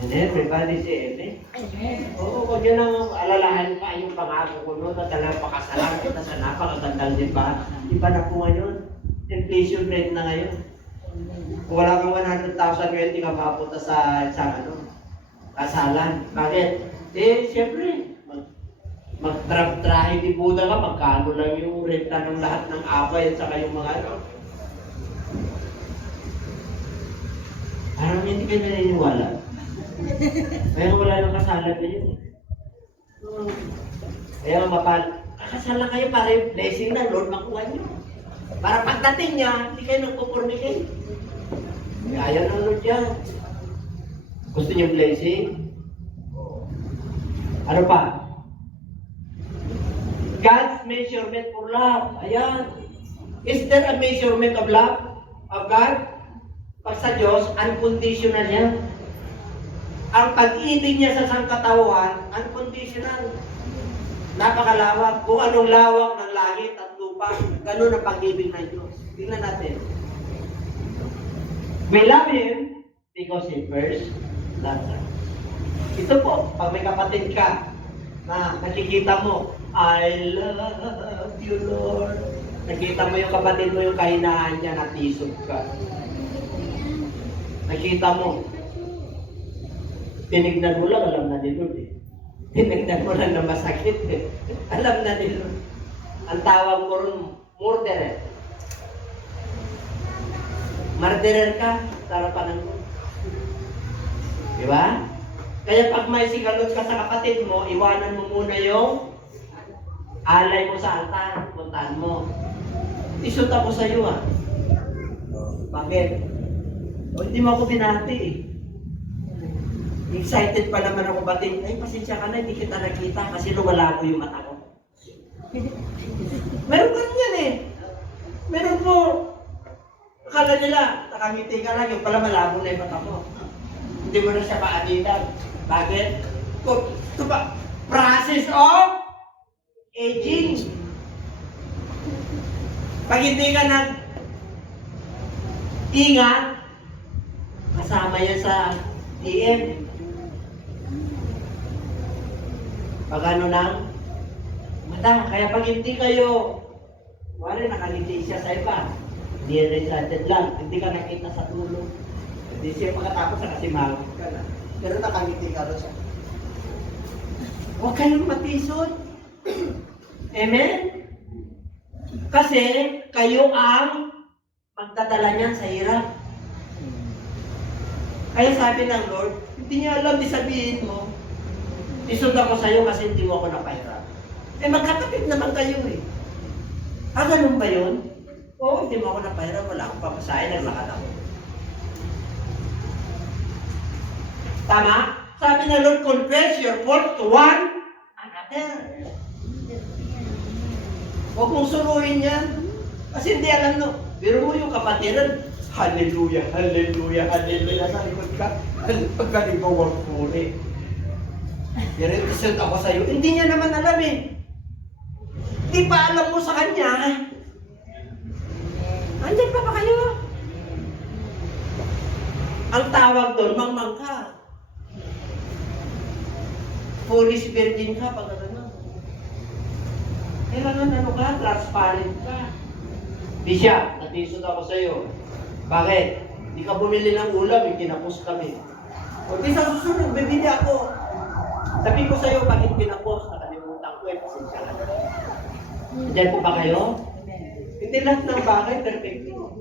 And everybody say amen. Amen. Oo, huwag nyo nang alalahan pa yung pangako ko noon na talagang pakasalan kita sa napakagandang diba? Iba na po ngayon. Inflation rate na ngayon. Kung wala kang 100,000 ngayon, hindi ka mapunta sa isang kasalan. Bakit? Siyempre, mag-trahe di Buda ka, magkano lang yung renta ng lahat ng abay at saka yung mga Parang hindi kayo naniniwala. Kaya wala nang kasalan na yun. Kaya kakasal lang kayo para yung blessing ng Lord makuha nyo. Para pagdating niya, hindi kayo nagpupurnigate. Ayaw ng Lord yan. Gusto niyo blessing? Ano pa? God's measurement for love. Ayan. Is there a measurement of love of God? Pag sa Diyos, unconditional yan. Ang pag-ibig niya sa sangkatauhan, unconditional. Napakalawak. Kung anong lawak ng langit at lupa, ganun ang pag-ibig ng Diyos. Tingnan natin. We love Him because He first loved us. Ito po, pag may kapatid ka na nakikita mo, I love you, Lord. Nakita mo yung kapatid mo yung kahinaan niya, natisod ka. Nakita mo, tinignan mo lang, alam na ni Lord eh. Tinignan mo lang na masakit eh. Alam na ni Lord. Ang tawag mo rin, murderer. Murderer ka, tarapanan mo. Di ba? Kaya pag may sigalot ka sa kapatid mo, iwanan mo muna yung alay mo sa altar, puntahan mo. Isot ako sa iyo Bakit? O, hindi mo ako binati eh. Excited pa naman ako bating, ay pasensya ka na, hindi kita nakita kasi lumala ko yung mata ko. Meron ka yan eh. Meron po. Akala nila, nakangiti ka lang, yung pala malabo na yung mata mo. Hindi mo na siya maanitan. Bakit? Ito ba? Process of aging. Pag hindi ka ingat, kasama yan sa EM. Pag ano ng mata, kaya pag hindi kayo, wala nakangiti siya sa iba, nearsighted lang, hindi ka nakita sa tulog. Hindi siya pagkatapos na kasi mawag ka na. Pero nakangiti ka rin siya. Huwag kayong matisod. Amen? Kasi kayo ang magdadala niyan sa hirap. Kaya sabi ng Lord, hindi niya alam, di sabihin mo, isod ako sa'yo kasi hindi mo ako napahirap. Eh magkatapit naman kayo eh. Ganun ba yun? Oo, hindi mo ako napahirap, wala akong papasahin, naglakad ako. Tama? Sabi ng Lord, confess your fault to one another. Huwag mong suruhin yan. Kasi hindi alam no. Biro mo yung kapatiran, hallelujah, hallelujah, hallelujah. Sa likod ka, paggaling mo, wag muli. Pero isod ako sa'yo, hindi niya naman alam eh. Di pa alam mo sa kanya. Andyan pa ba kayo? Ang tawag doon, mangmang ka. Foolish virgin ka pag ano. Kailangan ano ka, transparent ka. Di siya, natisod ako sa'yo. Bakit? Di ka bumili ng ulam, kinapos kami. O di sa susunod, bibili ako. Sabi ko sa'yo, bakit pinapos? Nakalimutan ko eh, pasensya ka na. Diyan po ba kayo? Hindi lahat ng bagay, perfecto.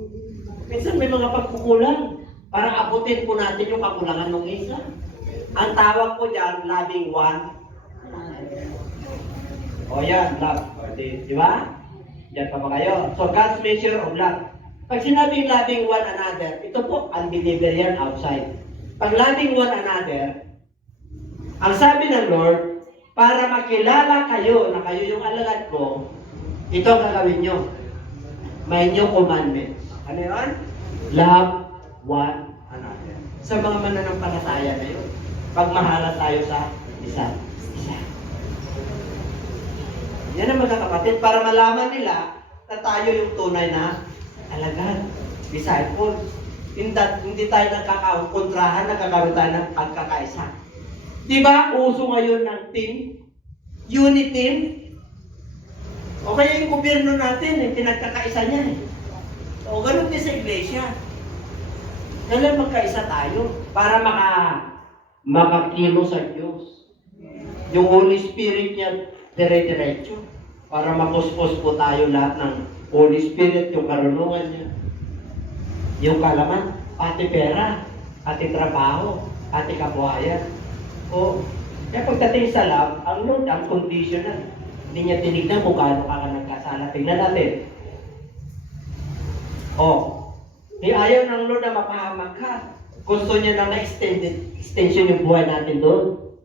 Minsan may mga pagkukulang. Para abutin po natin yung kakulangan ng isa. Ang tawag po dyan, loving one. O yan, love. Di ba? Diyan pa ba kayo? So God's measure of love. Pag sinabing loving one another, ito po, unbeliever yan outside. Pag loving one another, ang sabi ng Lord, para makilala kayo na kayo yung alagad ko, ito ang gagawin nyo. May new commandments. Ano yun? Love one another. Sa mga mananampalataya na yun. Pagmahala tayo sa isa. Yan ang mga kapatid, para malaman nila na tayo yung tunay na alagad, disciples. Hindi tayo nagkakakontrahan, nagkakaroon tayo ng pagkakaisa. Diba, uso ngayon ng team? Unity team? O kaya yung gobyerno natin, pinagkakaisa niya eh. O ganun din sa iglesia. Kailan magkaisa tayo para makakilo sa Diyos. Yung Holy Spirit niya, dire-diretso. Para mapuspos po tayo lahat ng Holy Spirit, yung karunungan niya. Yung kalaman, pati pera, pati trabaho, pati kabuhayan. O, kaya pagdating sa love, ang Lord, ang conditional. Hindi niya tinignan kung gaano ka nagkasala. Tingnan natin. Ayaw ng Lord na mapahamak ka. Gusto niya na extension yung buhay natin doon.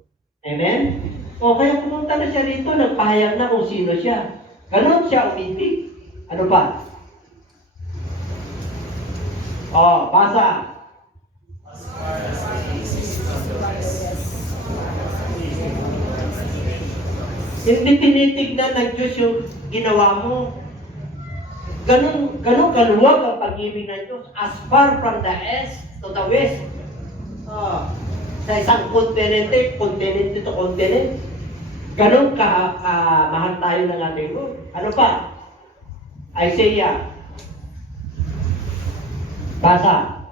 Amen? Kaya pumunta na siya rito, nagpahayag na kung sino siya. Ganon siya umitig. Ano pa? Basa. Hindi tinitignan ng Diyos yung ginawa mo. Ganun kaluwag ang pag-ibig ng Diyos. As far from the east to the west. Sa isang continent to continent. Ganun mahal tayo ng ating Lord. Ano pa? Isaiah. Basa.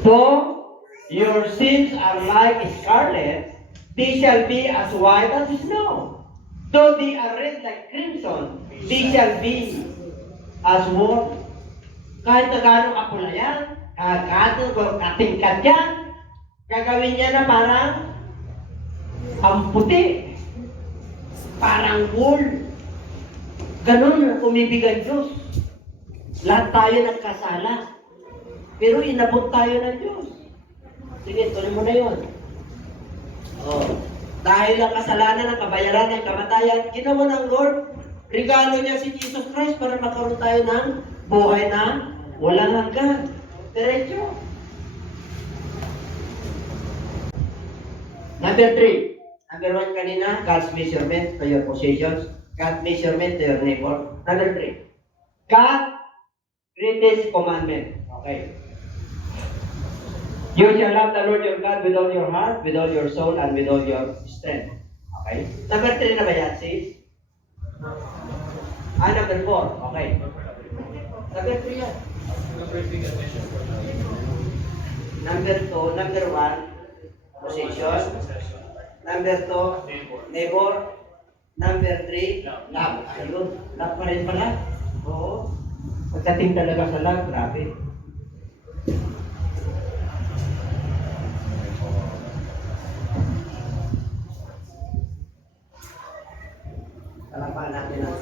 Though your sins are like scarlet, they shall be as white as snow. Though they are red like crimson, they shall be as wool. Kahit na gano'ng kapula yan, kahit katingkat yan, gagawin niya na parang ang puti. Parang wool. Ganun umibig ang Diyos. Lahat tayo nagkasala. Pero inabot tayo ng Diyos. Sige, tuloy mo na yun. Oh. Dahil ang kasalanan ng kabayaran ng kamatayan, ginawa ng Lord, regalo niya si Jesus Christ para magkaroon tayo ng buhay na walang hanggan. Diretso. Number 3. Number 1 kanina, God's measurement to your possessions. God's measurement to your neighbor. Number 3. God's greatest commandment. Okay. You shall love the Lord your God with all your heart, with all your soul, and with all your strength. Okay. Number 3 na ba yan, sis? Number 4. Okay. Number 3 yan. Number 2, number 1, possession. Number 2, neighbor. Number 3, love. Ayun, love pa rin pala. Oo. Pagdating talaga sa love, grabe. Talapakan natin ang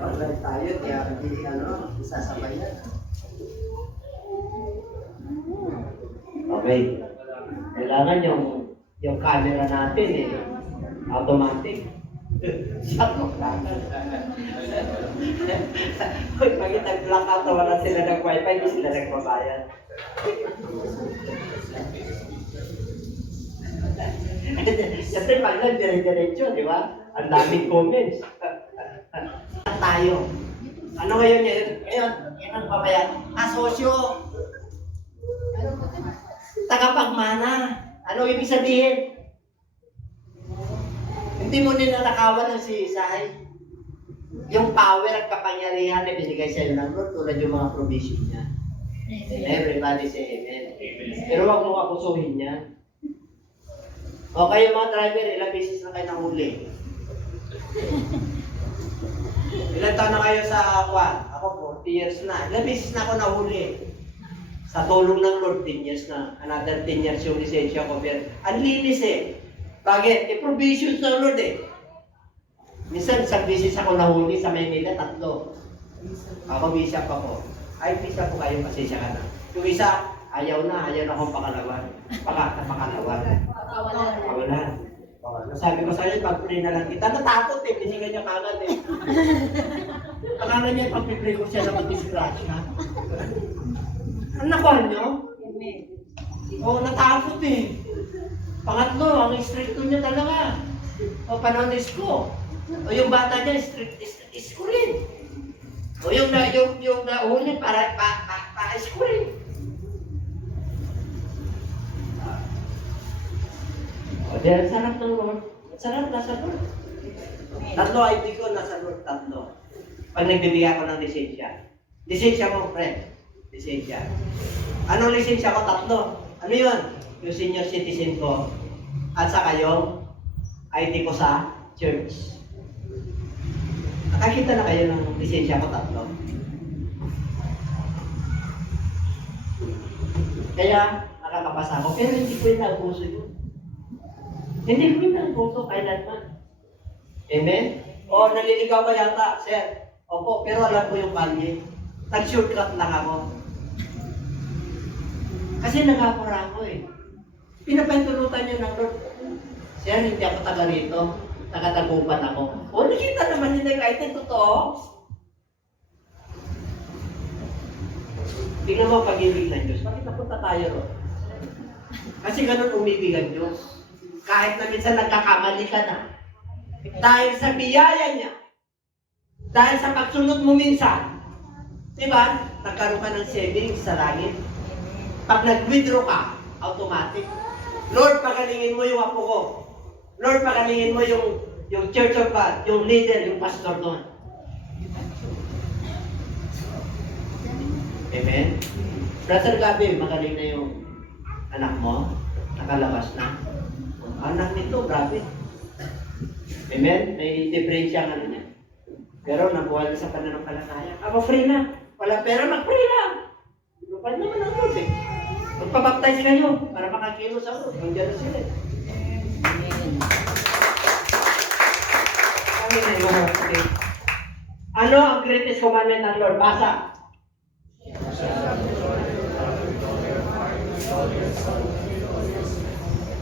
pag-live tayo, kaya hindi isasabayan. Okay. Kailangan yung camera natin automatic. Shut off lang. Pag nag-blackout, wala sila ng wifi, hindi sila nagbabayad. Siyempre, pag dire-diretso, di ba? Ang daming comments. Tayo. Ano ngayon yan? Ngayon, yan ang pabayad. Asosyo. Tagapagmana. Ano ibig sabihin? Hindi mo ninanakawan ng sisahay. Yung power at kapangyarihan na binigay sa iyo ng Lord tulad yung mga provision niya. Everybody say amen. Pero wag mong akusuhin niya. O kayo mga driver, ilang beses na kayo nahuli? Ilan taon na kayo sa Kwan? Ako 40 years na. Ilang beses na ako nahuli. Sa tulong ng Lord, 10 years na. Another 10 years yung lisensya ko. Pero ang linis Bakit? Provision sa Lord Minsan, isang beses ako nahuli sa Maynila, 3. Ako, bisa pa ko. Ay, bisa po kayo, pasensya ka na. Yung isa, ayaw na akong pakalawan. Pakalawan. Sabi ko sa'yo, pag-pray na lang kita. Natakot binigyan niya kagad Akala niya, pag-pray ko siya na mag-scratch ha. Ano nakuha niyo? Oo, natakot Pangatlo, ang stricto niya talaga. O panahon isko. O yung bata niya, isko rin. O yung nahuli para isko rin. O dahil sarap ng Lord. Sarap nasa Lord. 3 ID ko nasa Lord, 3. Pag nagbibigay ako ng lisensya. Lisensya mo, friend. Lisensya. Anong lisensya ko? 3. Ano yun? Yung senior citizen ko. At saka yung ID ko sa church. Nakakita na kayo ng lisensya ko 3. Kaya, nakakapasa ako. Pero hindi ko yung naupuso yun. Hindi ko yung naupuso kailanman. Amen? O, naliligaw ka yata, sir. Opo, pero alam ko yung kalye. Nag-shortcut lang ako. Kasi nagapura ako Pinapahintulutan niyo ng Lord. Sir, hindi ako taga rito. Taga-Taguban ako. O, nakita naman nila yung item, totoo. Tingnan mo ang pag-ibig ng Diyos. Bakit napunta tayo ro? Kasi ganun umibig ang Diyos. Kahit na minsan nagkakamali ka na. Dahil sa biyaya niya. Dahil sa pagsunod mo minsan. Diba? Nagkaroon ka ng savings sa langit. Pag nag-withdraw ka, automatic. Lord, pagalingin mo yung apo ko. Lord, pagalingin mo yung Church of God, yung leader, yung pastor doon. Amen? Brother Gabi, magaling na yung anak mo. Nakalabas na. Anak nito, grabe. Amen? May diferensya ang ano niya. Pero nabuhay na sa pananampalataya. Ako free na. Wala pera, mag-free lang. Lupad naman ang Lord eh. Magpabaptize kayo para makakilos sa Lord. Nandiyan na sila. Amen. Okay. Ano ang greatest commandment ng Lord? Basa.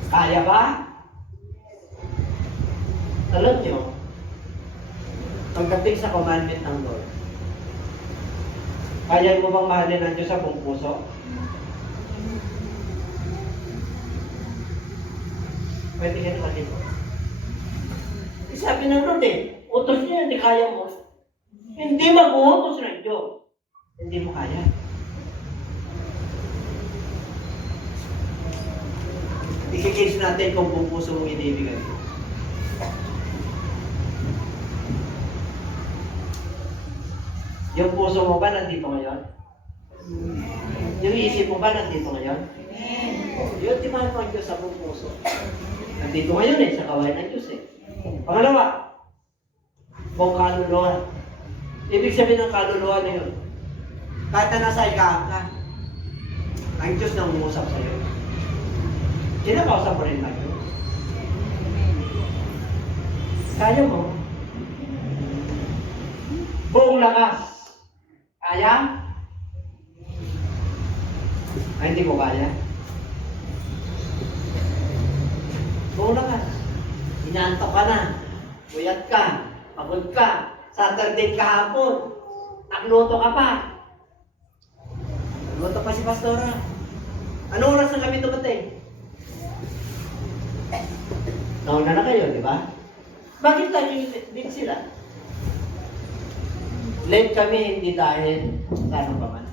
Kaya ba? Alam nyo, pagdating sa commandment ng Lord, kaya mo bang mahalin ang Diyos sa buong puso? Pwede ka naman dito. Sabi ng Lord eh, utos niya, hindi kaya mo. Hindi mag-uutos ng Diyos. Hindi mo kaya. I-gauge natin kung buong puso mong inibigay. Yung puso mo ba nandito ngayon? Yung isip mo ba nandito ngayon? Yun, di mahal mo ang Diyos sa buong puso. Nandito ngayon eh, sa kawain ng Diyos eh. Pangalawa, buong kaluluwa. Ibig sabihin ng kaluluwa na yun, kahit na nasa ikaan ka, ang Diyos na umuusap sa iyo. Kinakausap mo rin tayo. Kaya mo. Buong lakas. Kaya? Ay, hindi mo kaya. Buong lakas. Inaantok ka na. Buyat ka. Pagod ka. Saturday kahapon. Nagluto ka pa. Nagluto pa si Pastora. Anong oras na kami dumating? Nauna na kayo, di ba? Bakit tayo din sila? Late kami hindi dahil ano pa man.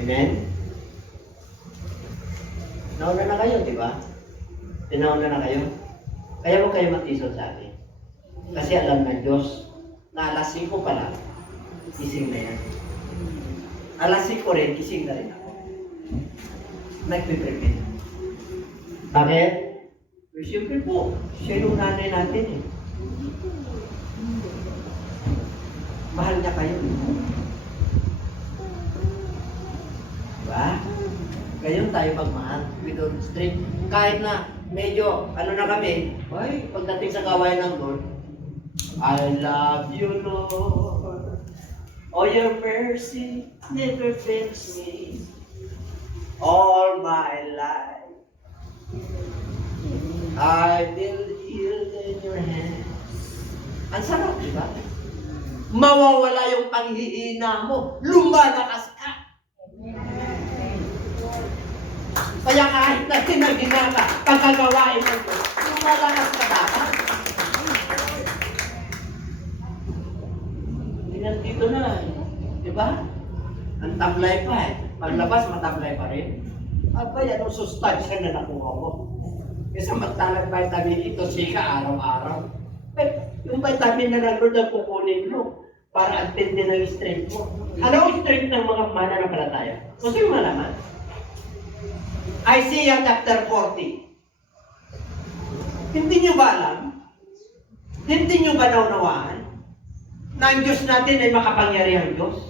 Amen? Nauna na kayo, di ba? Tinauna na kayo. Kaya huwag kayo matisod sa akin. Kasi alam ng Diyos na alas 5 pa lang, gising na yan. Alas 5 rin, gising na rin ako. Nagpiprepare. Bakit? Siyempre po, siya yung nanay natin eh. Mahal niya kayo. Diba? Ngayon tayo magmahal. Without strength. Kahit na medyo, ano na kami, ay, pagdating sa kawain ng Lord, I love you, Lord. Oh, your mercy never fails me. All my life, I will yield in your hands. Ang sarap, di ba? Mawawala yung panghihina mo. Lumalakas ka. Kaya kahit na tinagina ka, pagkagawain mo ito, lumalakas ka dapat. Tingnan dito na, di ba? Ang tablay pa eh. Paglabas, matablay pa rin. Abay, anong sustansya na nakuha mo? Kasi magtalag vitamin ito, sika araw-araw. Eh, yung vitamin na nalod ang kukunin mo para antindi ng strength mo. Ano ang strength ng mga mananampalataya? Gusto yung malaman? Isaiah chapter 40. Hindi nyo ba alam? Hindi nyo ba naunawaan na ang Diyos natin ay makapangyarihang Diyos?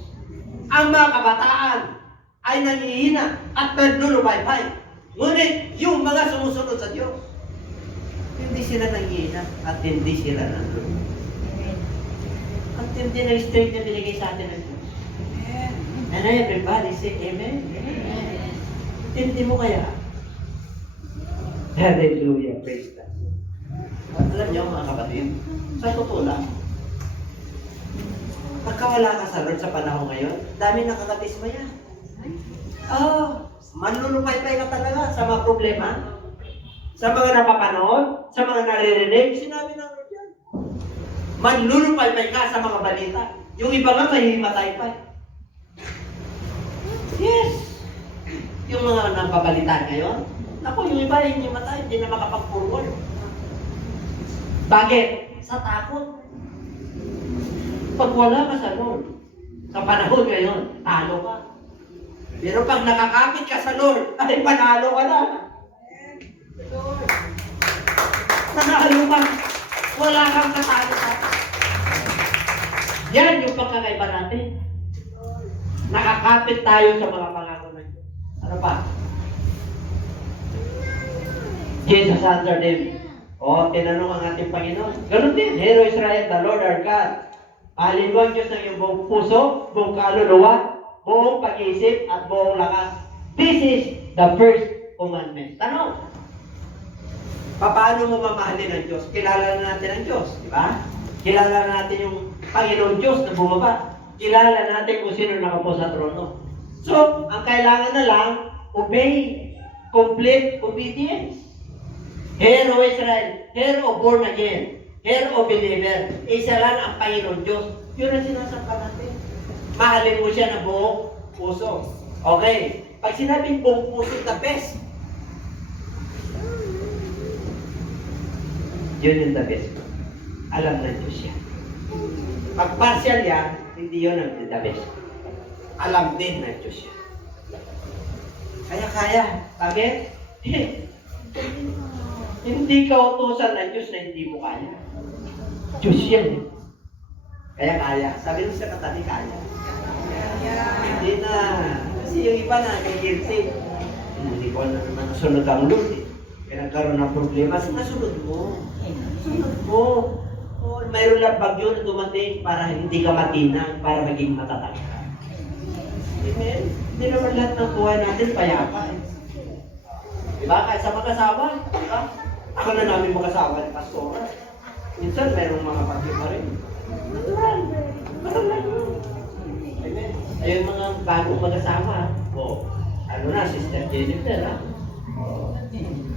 Ang mga kabataan ay nangihina at naglulupay-pay. Ngunit yung mga sumusunod sa Diyos, hindi sila nangihina at hindi sila nandun. Ang tindi ng strength na binigay sa atin ng Diyos. And everybody say Amen. Tindi mo kaya? Hallelujah, praise God. Alam niyo mga kapatid, sa totoo lang, pagka wala ka sa Lord sa panahon ngayon, dami nakakatismaya. Manlulupay-pay ka talaga sa mga problema, sa mga napapanood, sa mga naririnig, sinabi ng Lord yan. Manlulupay-pay ka sa mga balita. Yung iba nga mahihimatay pa. Yes! Yung mga napabalitan ngayon, ako, yung iba hindi matay, hindi na makapag-forward. Bakit? Sa takot. Pag wala ka sa Lord, sa panahon ngayon, talo ka. Pero pag nakakapit ka sa Lord, ay panalo ka na. Nanalo ka. Wala kang katalo ka. Yan yung pagkakaiba natin. Nakakapit tayo sa mga pangako ng Diyos. Ano pa? Jesus answered him. Tinanong ang ating Panginoon. Ganun din, Hear O Israel, the Lord our God. Mahalin mo ang Diyos ng iyong buong puso, buong kaluluwa, buong pag-iisip, at buong lakas. This is the first commandment. Tanong, paano mo mamahalin ang Diyos? Kilala na natin ang Diyos, di ba? Kilala na natin yung Panginoon Diyos na bumaba. Kilala natin kung sino nakapo sa trono. So, ang kailangan na lang, obey. Complete obedience. Hear O Israel, hear O born again, hear O believer. Isa lang ang Panginoon Diyos. Yun ang sinasabi natin. Mahalin mo siya na buong puso. Okay. Pag sinabing buong puso, the best. Yun yung the best. Alam na Diyos yan. Pag partial yan, hindi yun ang the best. Alam din na Diyos yan. Kaya. Bakit? Hindi ka utusan ng Diyos na hindi mo kaya. Diyos yan. Kaya. Sabi nung sa katabi, kaya. Hindi na. Kasi yung iba na kay guilty. Hindi ko na naman nasunod ang Lord eh. Kaya nagkaroon ng problema. Nasunod mo. Sunod mo. Mayroon lang bagyo na dumating para hindi ka matinang, para maging matatag ka. Amen? Hindi naman lahat ng buhay natin payapa eh. Diba? Kahit sa mag-asawa, diba? Ako na namin mag-asawa ni Pastora. Minsan, mayroong mga bagyo pa rin. Natural. Natural. Amen? Ayun mga bagong mag-asawa. Ano na, Sister Jennifer, ha?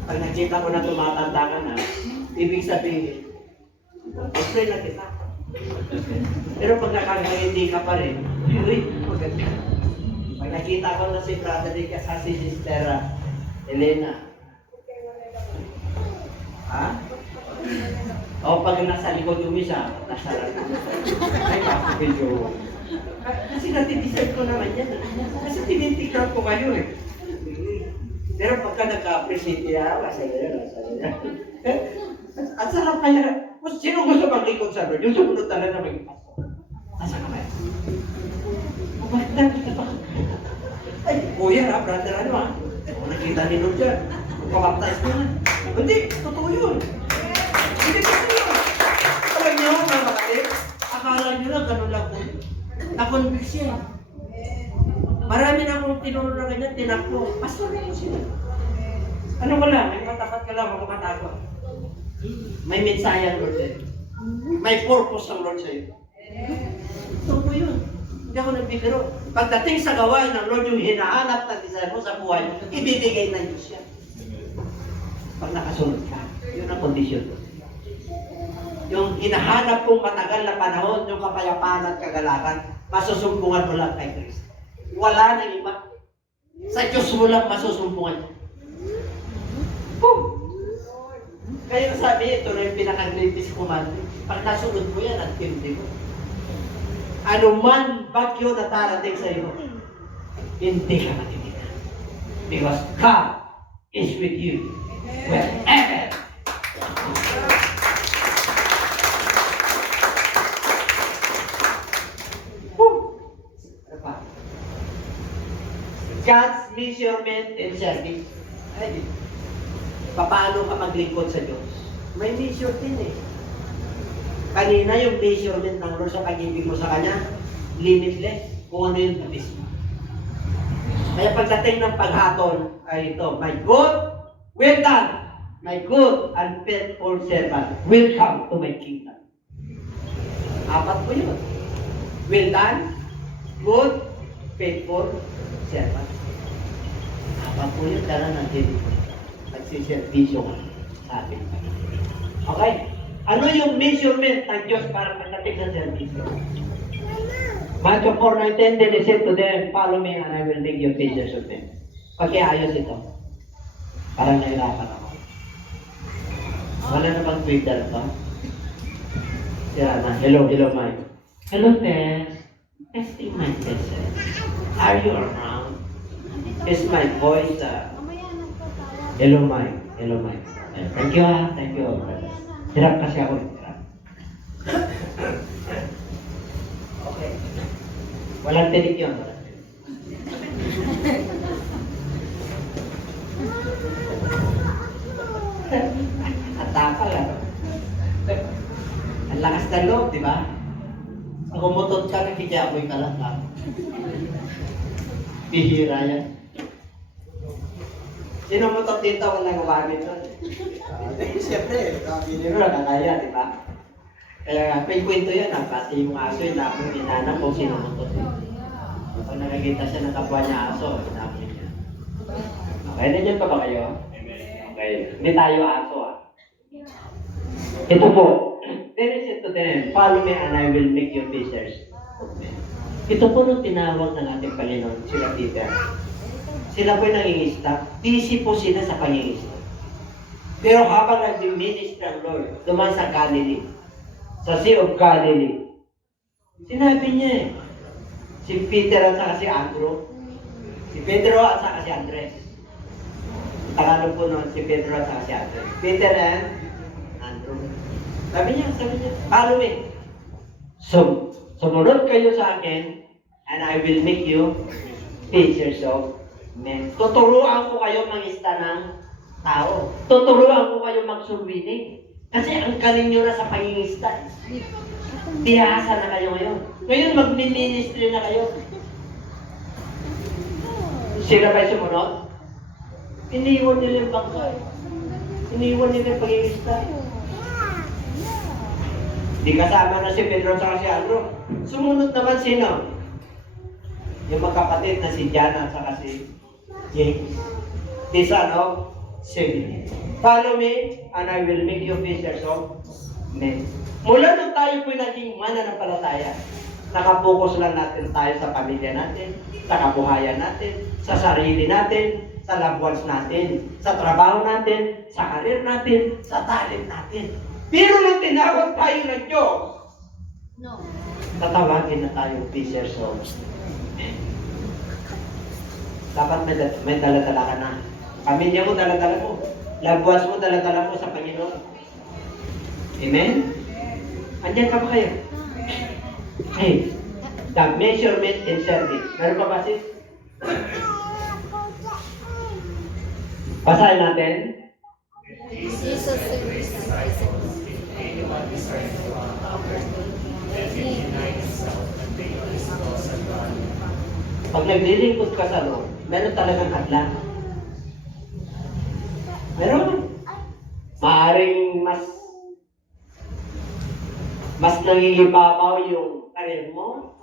Pag nakita ko na tumatanda ka na, ibig sabihin, pray na kita. Pero pag nakangiti ka pa rin, uy, maganda. Pag nakita ko na si Brother Rick at si Sister Elena, ha? O pag nasa likod yung isa, nasa likod. Ay, kapilyo. Kasi natidecide ko naman yan. Kasi tinitikran ko kayo eh. Pero pagka nagka-appreciate niya, masaya. At sarap kaya, kung sino gusto maglingkod sa Lord, yung sumunod talaga na maging pastor. Asa ka ba? Bakit na? Ay, kuya ha, brother ano ha? Kung nakita ni Lord dyan, magpapaptize ko na. Hindi, totoo yun. Hindi totoo yun. Alam niyo, mga kapatid, akala niyo lang, ganun lang po. Na-convince siya. Marami na akong tinuro na ganyan, tinakbo. Pastor na yun sila. Ano ko lang, may matapat ka lang, makatago. May mensahe ang Lord sa'yo. May purpose ang Lord sa'yo. Ito po yun. Hindi ako nagbibiro. Pagdating sa gawain ng Lord, yung hinahanap na desire mo sa buhay, ibibigay ng Diyos yan. Pag nakasunod ka, yun ang kondisyon. Yung hinahanap kong matagal na panahon, yung kapayapaan at kagalakan, masusumpungan mo lang kay Kristo. Wala nang iba. Sa Diyos mo lang masusumpungan. Kaya sabi, ito na yung pinaka-greatest commandment. Pag nasunod mo yan, at pindi mo. Ano man bagyo na darating sa iyo, hindi ka matitigan. Because God is with you wherever. God's measurement and service. Ay, paano ka maglingkod sa Diyos? May measure din eh. Kanina yung measurement ng Lord sa pag-ibig mo sa Kanya, limitless. Kung ano yung tabis mo. Kaya pagdating ng paghatol, ay ito, my good, well done, my good and faithful servant, welcome to my kingdom. Apat po yun. Well done, good, faithful servant. Apat po yun, dala natin. Nagsiservisyo ka sa atin. Okay? Ano yung measurement ng Diyos para pagdating sa servisyo? Matthew 4:19, then he said to them, follow me and I will make you fishers of men. Pagkiayos ito. Parang nahirapan ako. Wala na bang Twitter ito? Sira na. Hello, Mike. Hello, Tess. Testing my test. Are you around? Is my voice, hello, Mike. Thank you ha, thank you. Hirap kasi ako. Hirap. Okay. Walang tinik yun. At tapal ano. Ang lakas ng loob, di ba? Kung umutot ka, nakikiamoy ka lang lang. Bihira yan. Sino umutot dito walang gumamit doon? Siyempre, Sino na kaya, di ba? Kaya nga, may kwento yan, pati yung aso, yung dami yung inanap kung sino umutot. Pag nakikita siya ng kapwa niya aso, dami niya. Okay, nandiyan pa ba kayo? Okay, hindi tayo aso ah. Ito po, then he said to them, follow me and I will make you fishers of men. Ito po nung tinawag ng ating Panginoon, sila Peter. Sila po nangingista, busy po sila sa pangingista. Pero habang nag-minister ang Lord, duman sa Galilee, sa Sea of Galilee, sinabi niya si Peter at saka si Andrew, si Pedro at saka si Andres. Tagalog po noon, si Pedro at saka si Andres. Peter and Andrew. Sabi niya, follow me. So, sumunod kayo sa akin, and I will make you fishers of men. Tuturuan ko kayo mangista ng tao. Tuturuan ko kayo magsurwining. Kasi ang galing nyo na sa pangingista. Tihasa na kayo ngayon. Ngayon, mag-ministry na kayo. Sila ba'y sumunod? Iniwan nila yung bangka. Iniwan nila yung pangingista. Di kasama na si Pedro at si Andrew. Sumunod naman sino? Yung magkapatid na si Jana at si James. The son of Zebedee. Follow me and I will make you fishers of men. Mula nung tayo po naging mananampalataya, nakapokus lang natin tayo sa pamilya natin, sa kabuhayan natin, sa sarili natin, sa loved ones natin, sa trabaho natin, sa karir natin, sa talent natin. Pero nung tinawag tayo ng Diyos, tatawagin na tayo fishers of men. Dapat may dala-dala ka na. Pamilya mo, dala-dala mo. Loved ones mo, dala-dala mo sa Panginoon. Amen? Andiyan pa ba kayo? Hey, the measurement and service. Meron pa ba sis? Basahin natin. Pag naglilingkod ka sa Lord, meron talagang hadlang. Meron. Maaring mas nangingibabaw yung karir mo,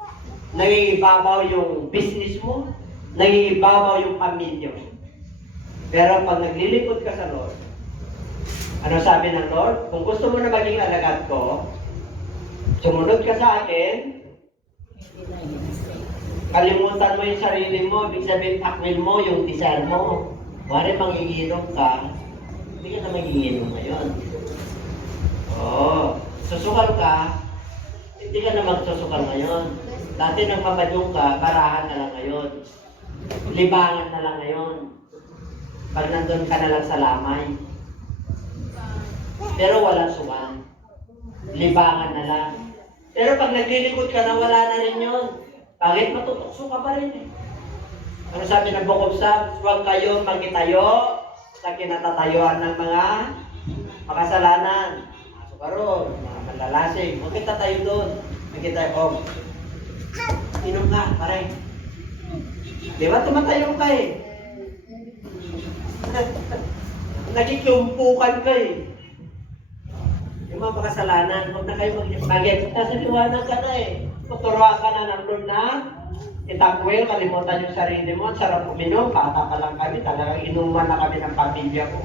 nangingibabaw yung business mo, nangingibabaw yung pamilya mo. Pero pag naglilingkod ka sa Lord, ano sabi ng Lord? Kung gusto mo na maging alagad ko, sumunod ka sa akin, kalimutan mo yung sarili mo, ibig sabihin takwil mo yung desire mo. Wari manginginom ka, hindi ka na manginginom ngayon. Oo. Susukal ka, hindi ka na magsusukal ngayon. Dati nang mabadyong ka, barahan na lang ngayon. Libangan na lang ngayon. Pag nandun ka na lang sa lamay. Pero walang suwang. Libangan na lang. Pero pag naglilingkod ka na, wala na rin yun. Bakit matutukso ka pa rin eh? Ano sabi ng Book of Psalms? Huwag kayong magitayo sa kinatatayuan ng mga makasalanan. Karon, mga malalasing. Huwag kita tayo doon. Huwag kita tayo, inom ka, pare. Di ba tumatayo ka eh? Nakikiumpukan ka eh. Yung mga makasalanan, huwag na kayo mag-get. Kasi liwanag ka na eh. Tuturuan ka na ng Lord na itakwil, kalimutan yung sarili mo. Sarap uminom, bata pa lang kami. Talagang inuman na kami ng pamilya ko.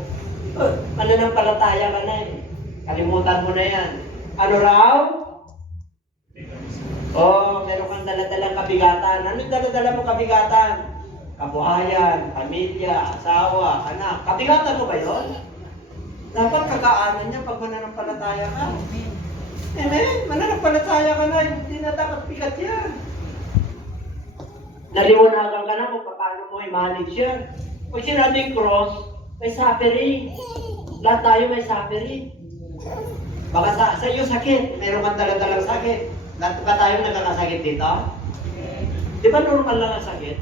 Mananampalataya ka na eh. Kalimutan mo na yan. Ano raw? Meron kang dala-dalang kabigatan. Ano yung dala-dala mo kabigatan? Kabuhayan, pamilya, asawa, anak. Kabigatan mo ba yun? Dapat kakaanan niya pag mananampalataya ka. Amen? Mananampalataya ka na. Hindi na dapat bigat yan. Naliwanagan ka na kung paano mo i-manage yan. Pag sinabing cross, may suffering. Lahat tayo may suffering. Baka sa iyo sakit, meron kang dala-dalang sakit. Lahat ba tayo nagkakasakit dito? Di ba normal lang ang sakit?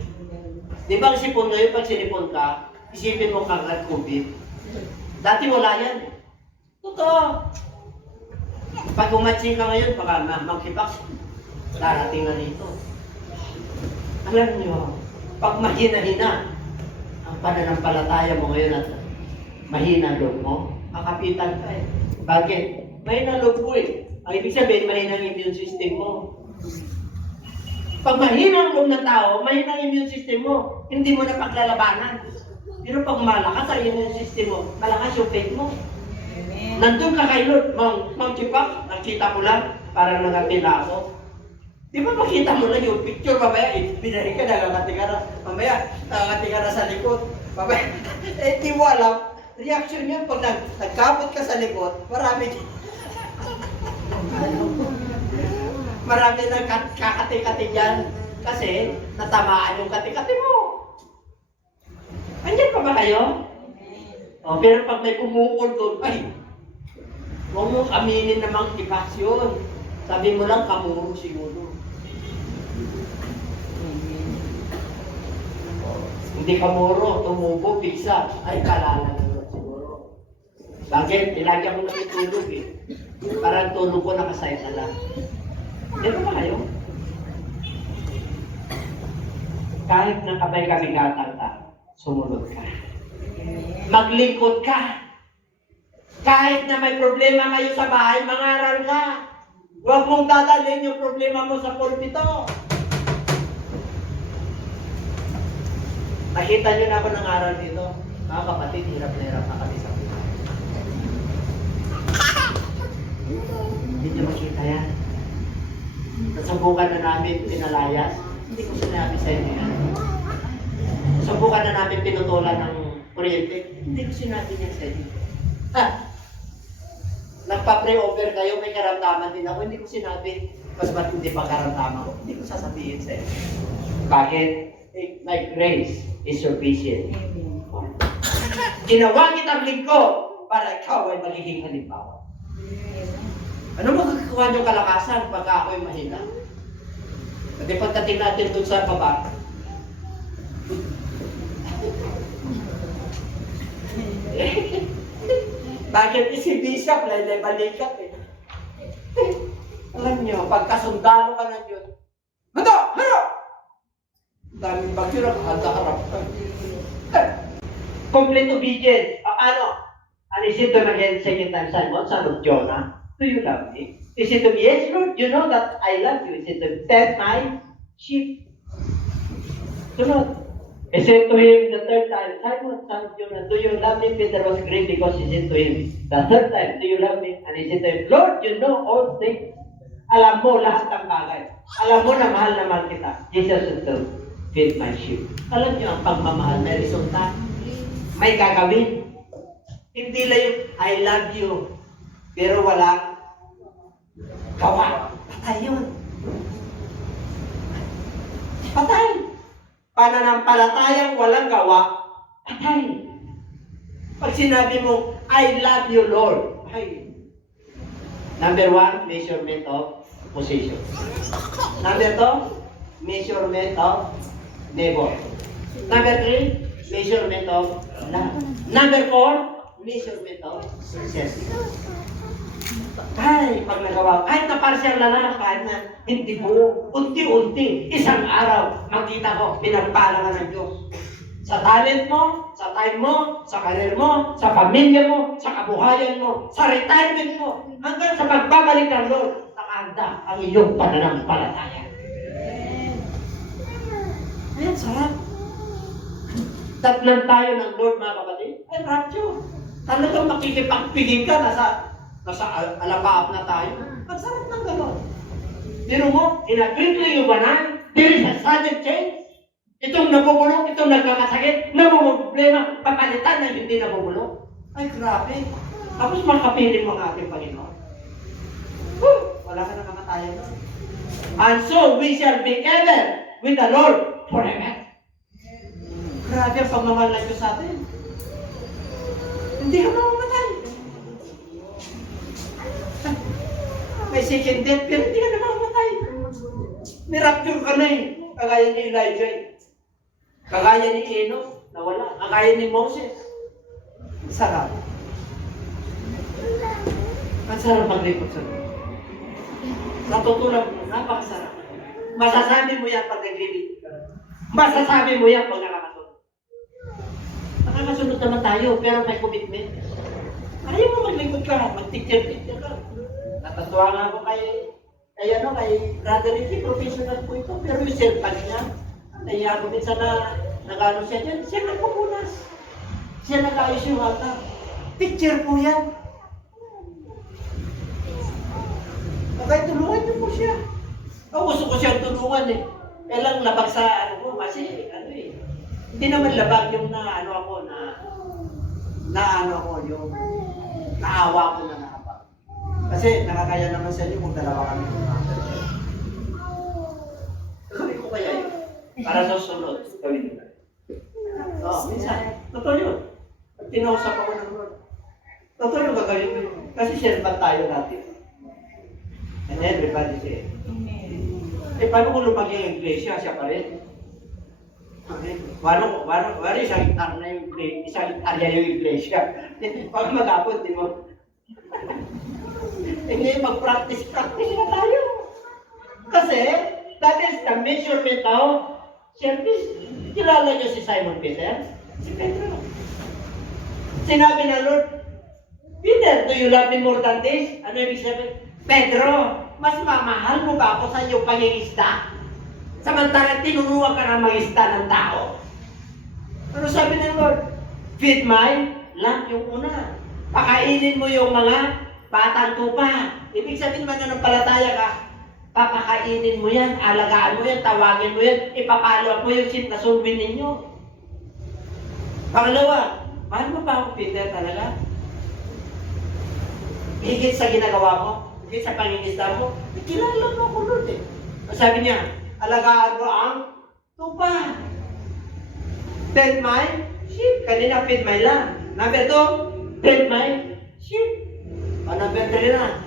Di ba ang sipon ngayon, pag sinipon ka, isipin mo kagad COVID? Dati wala yan. Totoo. Pag umatsing ka ngayon, baka magkipaks, darating na dito. Alam niyo, pag mahina-hina, ang pananampalataya mo ngayon at mahina loob mo, makapitan ka eh. Bakit? Mahina loob mo eh. Ang ibig sabihin, mahina ang immune system mo. Pag mahina ang loob ng tao, mahina ang immune system mo. Hindi mo na paglalabanan. Pero pag malakas ang immune system mo, malakas yung faith mo. Nandun ka kay Lord, Mang Chipak, nakita mo lang, parang nangapila ako. Di ba makita mo lang yung picture, mamaya, binari ka, nakakati ka na. Mamaya, nakakati ka na sa likod. Mamaya, di mo alam, reaction yun, pag nagkapot ka sa likod, marami nang kakati-kati dyan. Kasi, natamaan yung kati-kati mo. Andiyan pa ba kayo? O, pero pag may pumukol doon, ay, huwag mo aminin namang Chipak yun. Sabi mo lang, kamuro siguro. Hindi kamuro, tumubo, pizza. Ay, kalala naman siguro. Bakit? Ilagyan mo na itulog eh. Parang tulog ko nakasayt na lang. Dito ba kayo? Kahit na kabay kabigatan ka, sumunod ka. Maglingkod ka. Kahit na may problema kayo sa bahay, mangaral ka. Huwag mong dadalhin yung problema mo sa pulpito. Nakita niyo na ako ng aral dito. Mga kapatid, hirap na hirap na kami sa buhay. Hindi niyo makita yan. Nasubukan na namin pinalayas. Hindi ko sinabi sa inyo yan. Nasubukan na namin pinutulan ng kuryente. Hindi ko sinabi niya sa inyo. Ha? Nagpa-pre-over kayo, may karamdaman din ako. Hindi ko sinabi. Mas ba't hindi pa karamdaman ko? Hindi ko sasabihin sa inyo. Bakit? My grace is sufficient. Ginawa kitang lingkod para ikaw ay magiging halimbawa. Ano magkakakuha niyong kalakasan pag ako'y mahina? Kasi pagdating natin doon sa baba, bakit si Bishop na balikat eh? Alam niyo, pagkasundalo ka ng Diyos, Handa! Handa! Daming bagyo na handa-harap ka. Complete obedience. Paano? And is it to again second time Simon, son of Jonah? Do you love me? Is it to be, yes, Lord, you know that I love you. Is it to tend my sheep? Do not. He said to him the third time, Simon, son of Jonah, do you love me? Peter was grieved because he said to him the third time, do you love me? And he said to him, Lord, you know all things. Alam mo lahat ng bagay. Alam mo na mahal kita. Jesus said to feed my sheep. Alam niyo, ang pagmamahal may resulta. May gagawin. Hindi lang yung, I love you. Pero walang gawa. Patay yun. Patay. Pananampalatayang walang gawa, patay. Pag sinabi mo, I love you, Lord. Ay. Number one, measurement of position. Number two, measurement of neighbor. Number three, measurement of love. Number four, measurement of success. Ay, pag nagawa, kahit na partial na kahit na hindi buo, unti-unti, isang araw, makita ko, pinagpala ka ng Diyos. Sa talent mo, sa time mo, sa karir mo, sa pamilya mo, sa kabuhayan mo, sa retirement mo, hanggang sa pagbabalik ng Lord, nakahanda ang iyong pananampalataya. Ayan, sarap. Tatlan tayo ng Lord, mga kapatid. Ay, rapture. Talagang makikipagpigil ka, nasa alapaap na tayo. Ang sarap ng gano'n. Pero mo, in a quickly overnight, there is a sudden change. Itong nabubulok, itong nagkakasakit, namumproblema, papalitan na hindi nabubulok. Ay, grabe. Tapos makapiling mo ang ating Panginoon. Wala ka na kamatayan doon. And so, we shall be ever with the Lord forever. Grabe ang pagmamahal ng Diyos sa atin. Hindi ka mamamatay. may second death, pero hindi ka na mamamatay. Ni-rapture ka na eh. Kagaya ni Elijah eh. Kagaya ni Enoch, nawala. Kagaya ni Moses. Sarap. Ang sarap maglipot sa Diyos. Sa totoo lang, napakasarap. Masasabi mo yan pag naglilipot ka. Masasabi mo yan pag nakakasunod. Nakakasunod naman tayo, pero may commitment. Ayaw mo maglingkod ka, mag-teacher ka. Natatuwa nga ako kay Brother Ricky, professional po ito, pero yung cellphone niya, nahiya ko minsan na nag-ano siya dyan, siya nagpupunas. Siya nag-ayos yung altar. Teacher po yan. Kaya tulungan niyo po siya. Gusto ko siyang tulungan eh. Kailang labag sa ano ko, kasi hindi naman labag yung yung naawa ko na nakapag. Kasi nakakaya naman sa inyo kung dalawa kami kung nakakaya. Sabi ko kaya yun. Para sa sunod, gawin mo. Minsan. Totoo yun. Pag tinausap ako ng Lord. Totoo yun, gagawin mo yun. Kasi servant tayo natin. And everybody say, paano kung lumaki yung iglesia, siya pa rin? Paano isang hektar na yung iglesia, isang hektarya yung iglesia? Pag mag-apod, di mo? Ngayon, mag-practice na tayo. Kasi, that is the measurement of service. Kilala niyo si Simon Peter? Si Pedro. Sinabi na Lord, Peter, do you love me more than this? Ano ibig sabihin? Pedro, mas mamahal mo ba ako sa iyong pangingisda? Samantalang tinuruan ka ng mangisda ng tao. Ano sabi ng Lord? Feed my lamb yung una. Pakainin mo yung mga batang tupa. Ibig sabihin mananampalataya ka, papakainin mo yan, alagaan mo yan, tawagin mo yan, ipapalo mo yung sit na sunwin ninyo. Pangalawa, mahal mo ba ako, Peter, talaga? Higit sa ginagawa mo, higit sa pangingisda mo, kilala mo ako, Lord eh. Sabi niya, alagaan mo ang tupa. Feed my sheep. Kanina, feed my lamb. Number 2, feed my sheep. Number 3 na.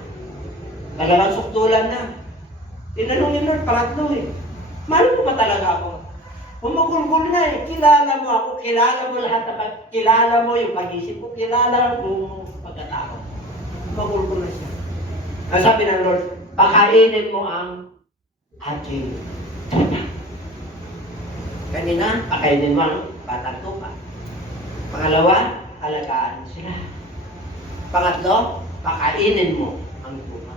Talagang suktulan na. Tinanong ni Lord, pangatlo eh. Mahal mo ba talaga ako? Umugulgul na eh. Kilala mo ako. Kilala mo lahat na kilala mo yung pag-isip ko. Kilala mo pagkatao. Umugulgul na siya. Ang sabi ng Lord, pakainin mo ang aking tupa. Kanina, pakainin mo ang batang tupa. Pangalawa, alagaan sila. Pangatlo, pakainin mo ang tupa.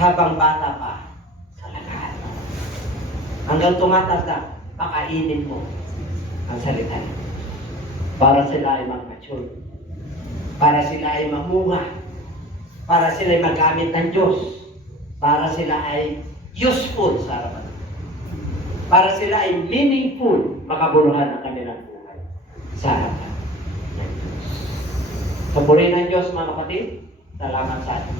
Habang bata pa, alagaan mo. Hanggang tumatanda, pakainin mo ang salita. Para sila ay mag-mature. Para sila ay mamunga. Para sila ay magamit ng Diyos. Para sila ay useful sa harapan. Para sila ay meaningful, makabuluhan ang kanilang buhay sa harapan. Sa puri ng Diyos, mga kapatid, salamat sa atin.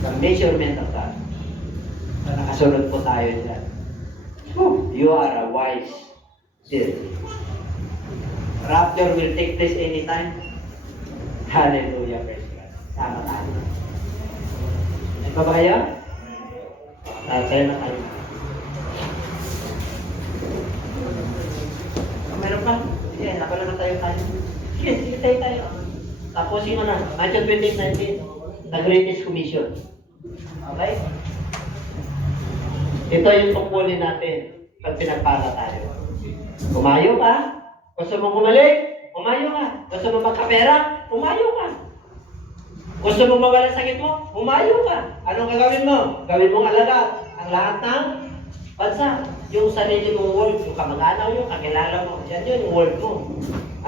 The measurement of God. Nakasunod po tayo dyan. You are a wise dear. Rapture will take place anytime. Hallelujah, praise God. Sama tayo. Ay pa ba kayo? Tayo na tayo. Meron pa? Sige, napala na tayo. Sige, tayo. Tapusin mo na. Matthew 20:19. The Greatest Commission. Okay? Ito yung tungkulin natin pag pinagpala tayo. Umayo ka. Gusto mo bumalik? Umayo ka. Gusto mo magkapera? Umayo ka. Gusto mo mawala sakit mo? Umayo ka. Anong gagawin mo? Gawin mong alaga ang lahat ng bansa. Yung sarili mong world, yung kamag-anak mo, kakilala mo. Yan yun, yung world mo.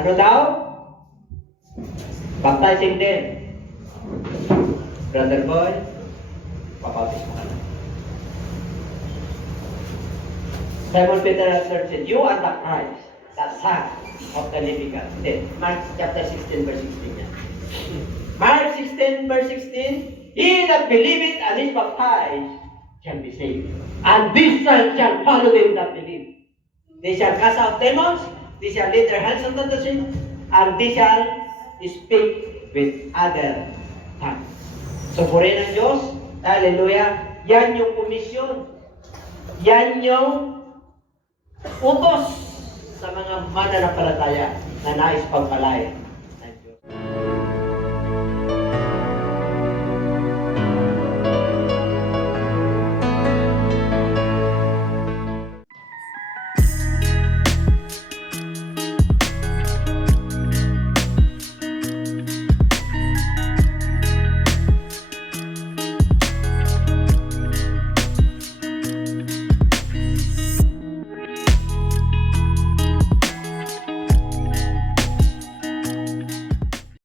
Ano daw? Baptizing din. Brother boy, papautis mo ka na. Simon Peter answered, said, you are the Christ, the Son of the living God. Then, Mark chapter 16, verse 16 yan. Mark 16, verse 16, he that believeth and is baptized shall be saved. And this sign shall follow him that believe. They shall cast out demons, they shall lay their hands on the sick, and they shall speak with other tongues. Supurin ang Diyos. Hallelujah. Yan yung komisyon. Yan yung utos sa mga mananampalataya na nais pagpalain.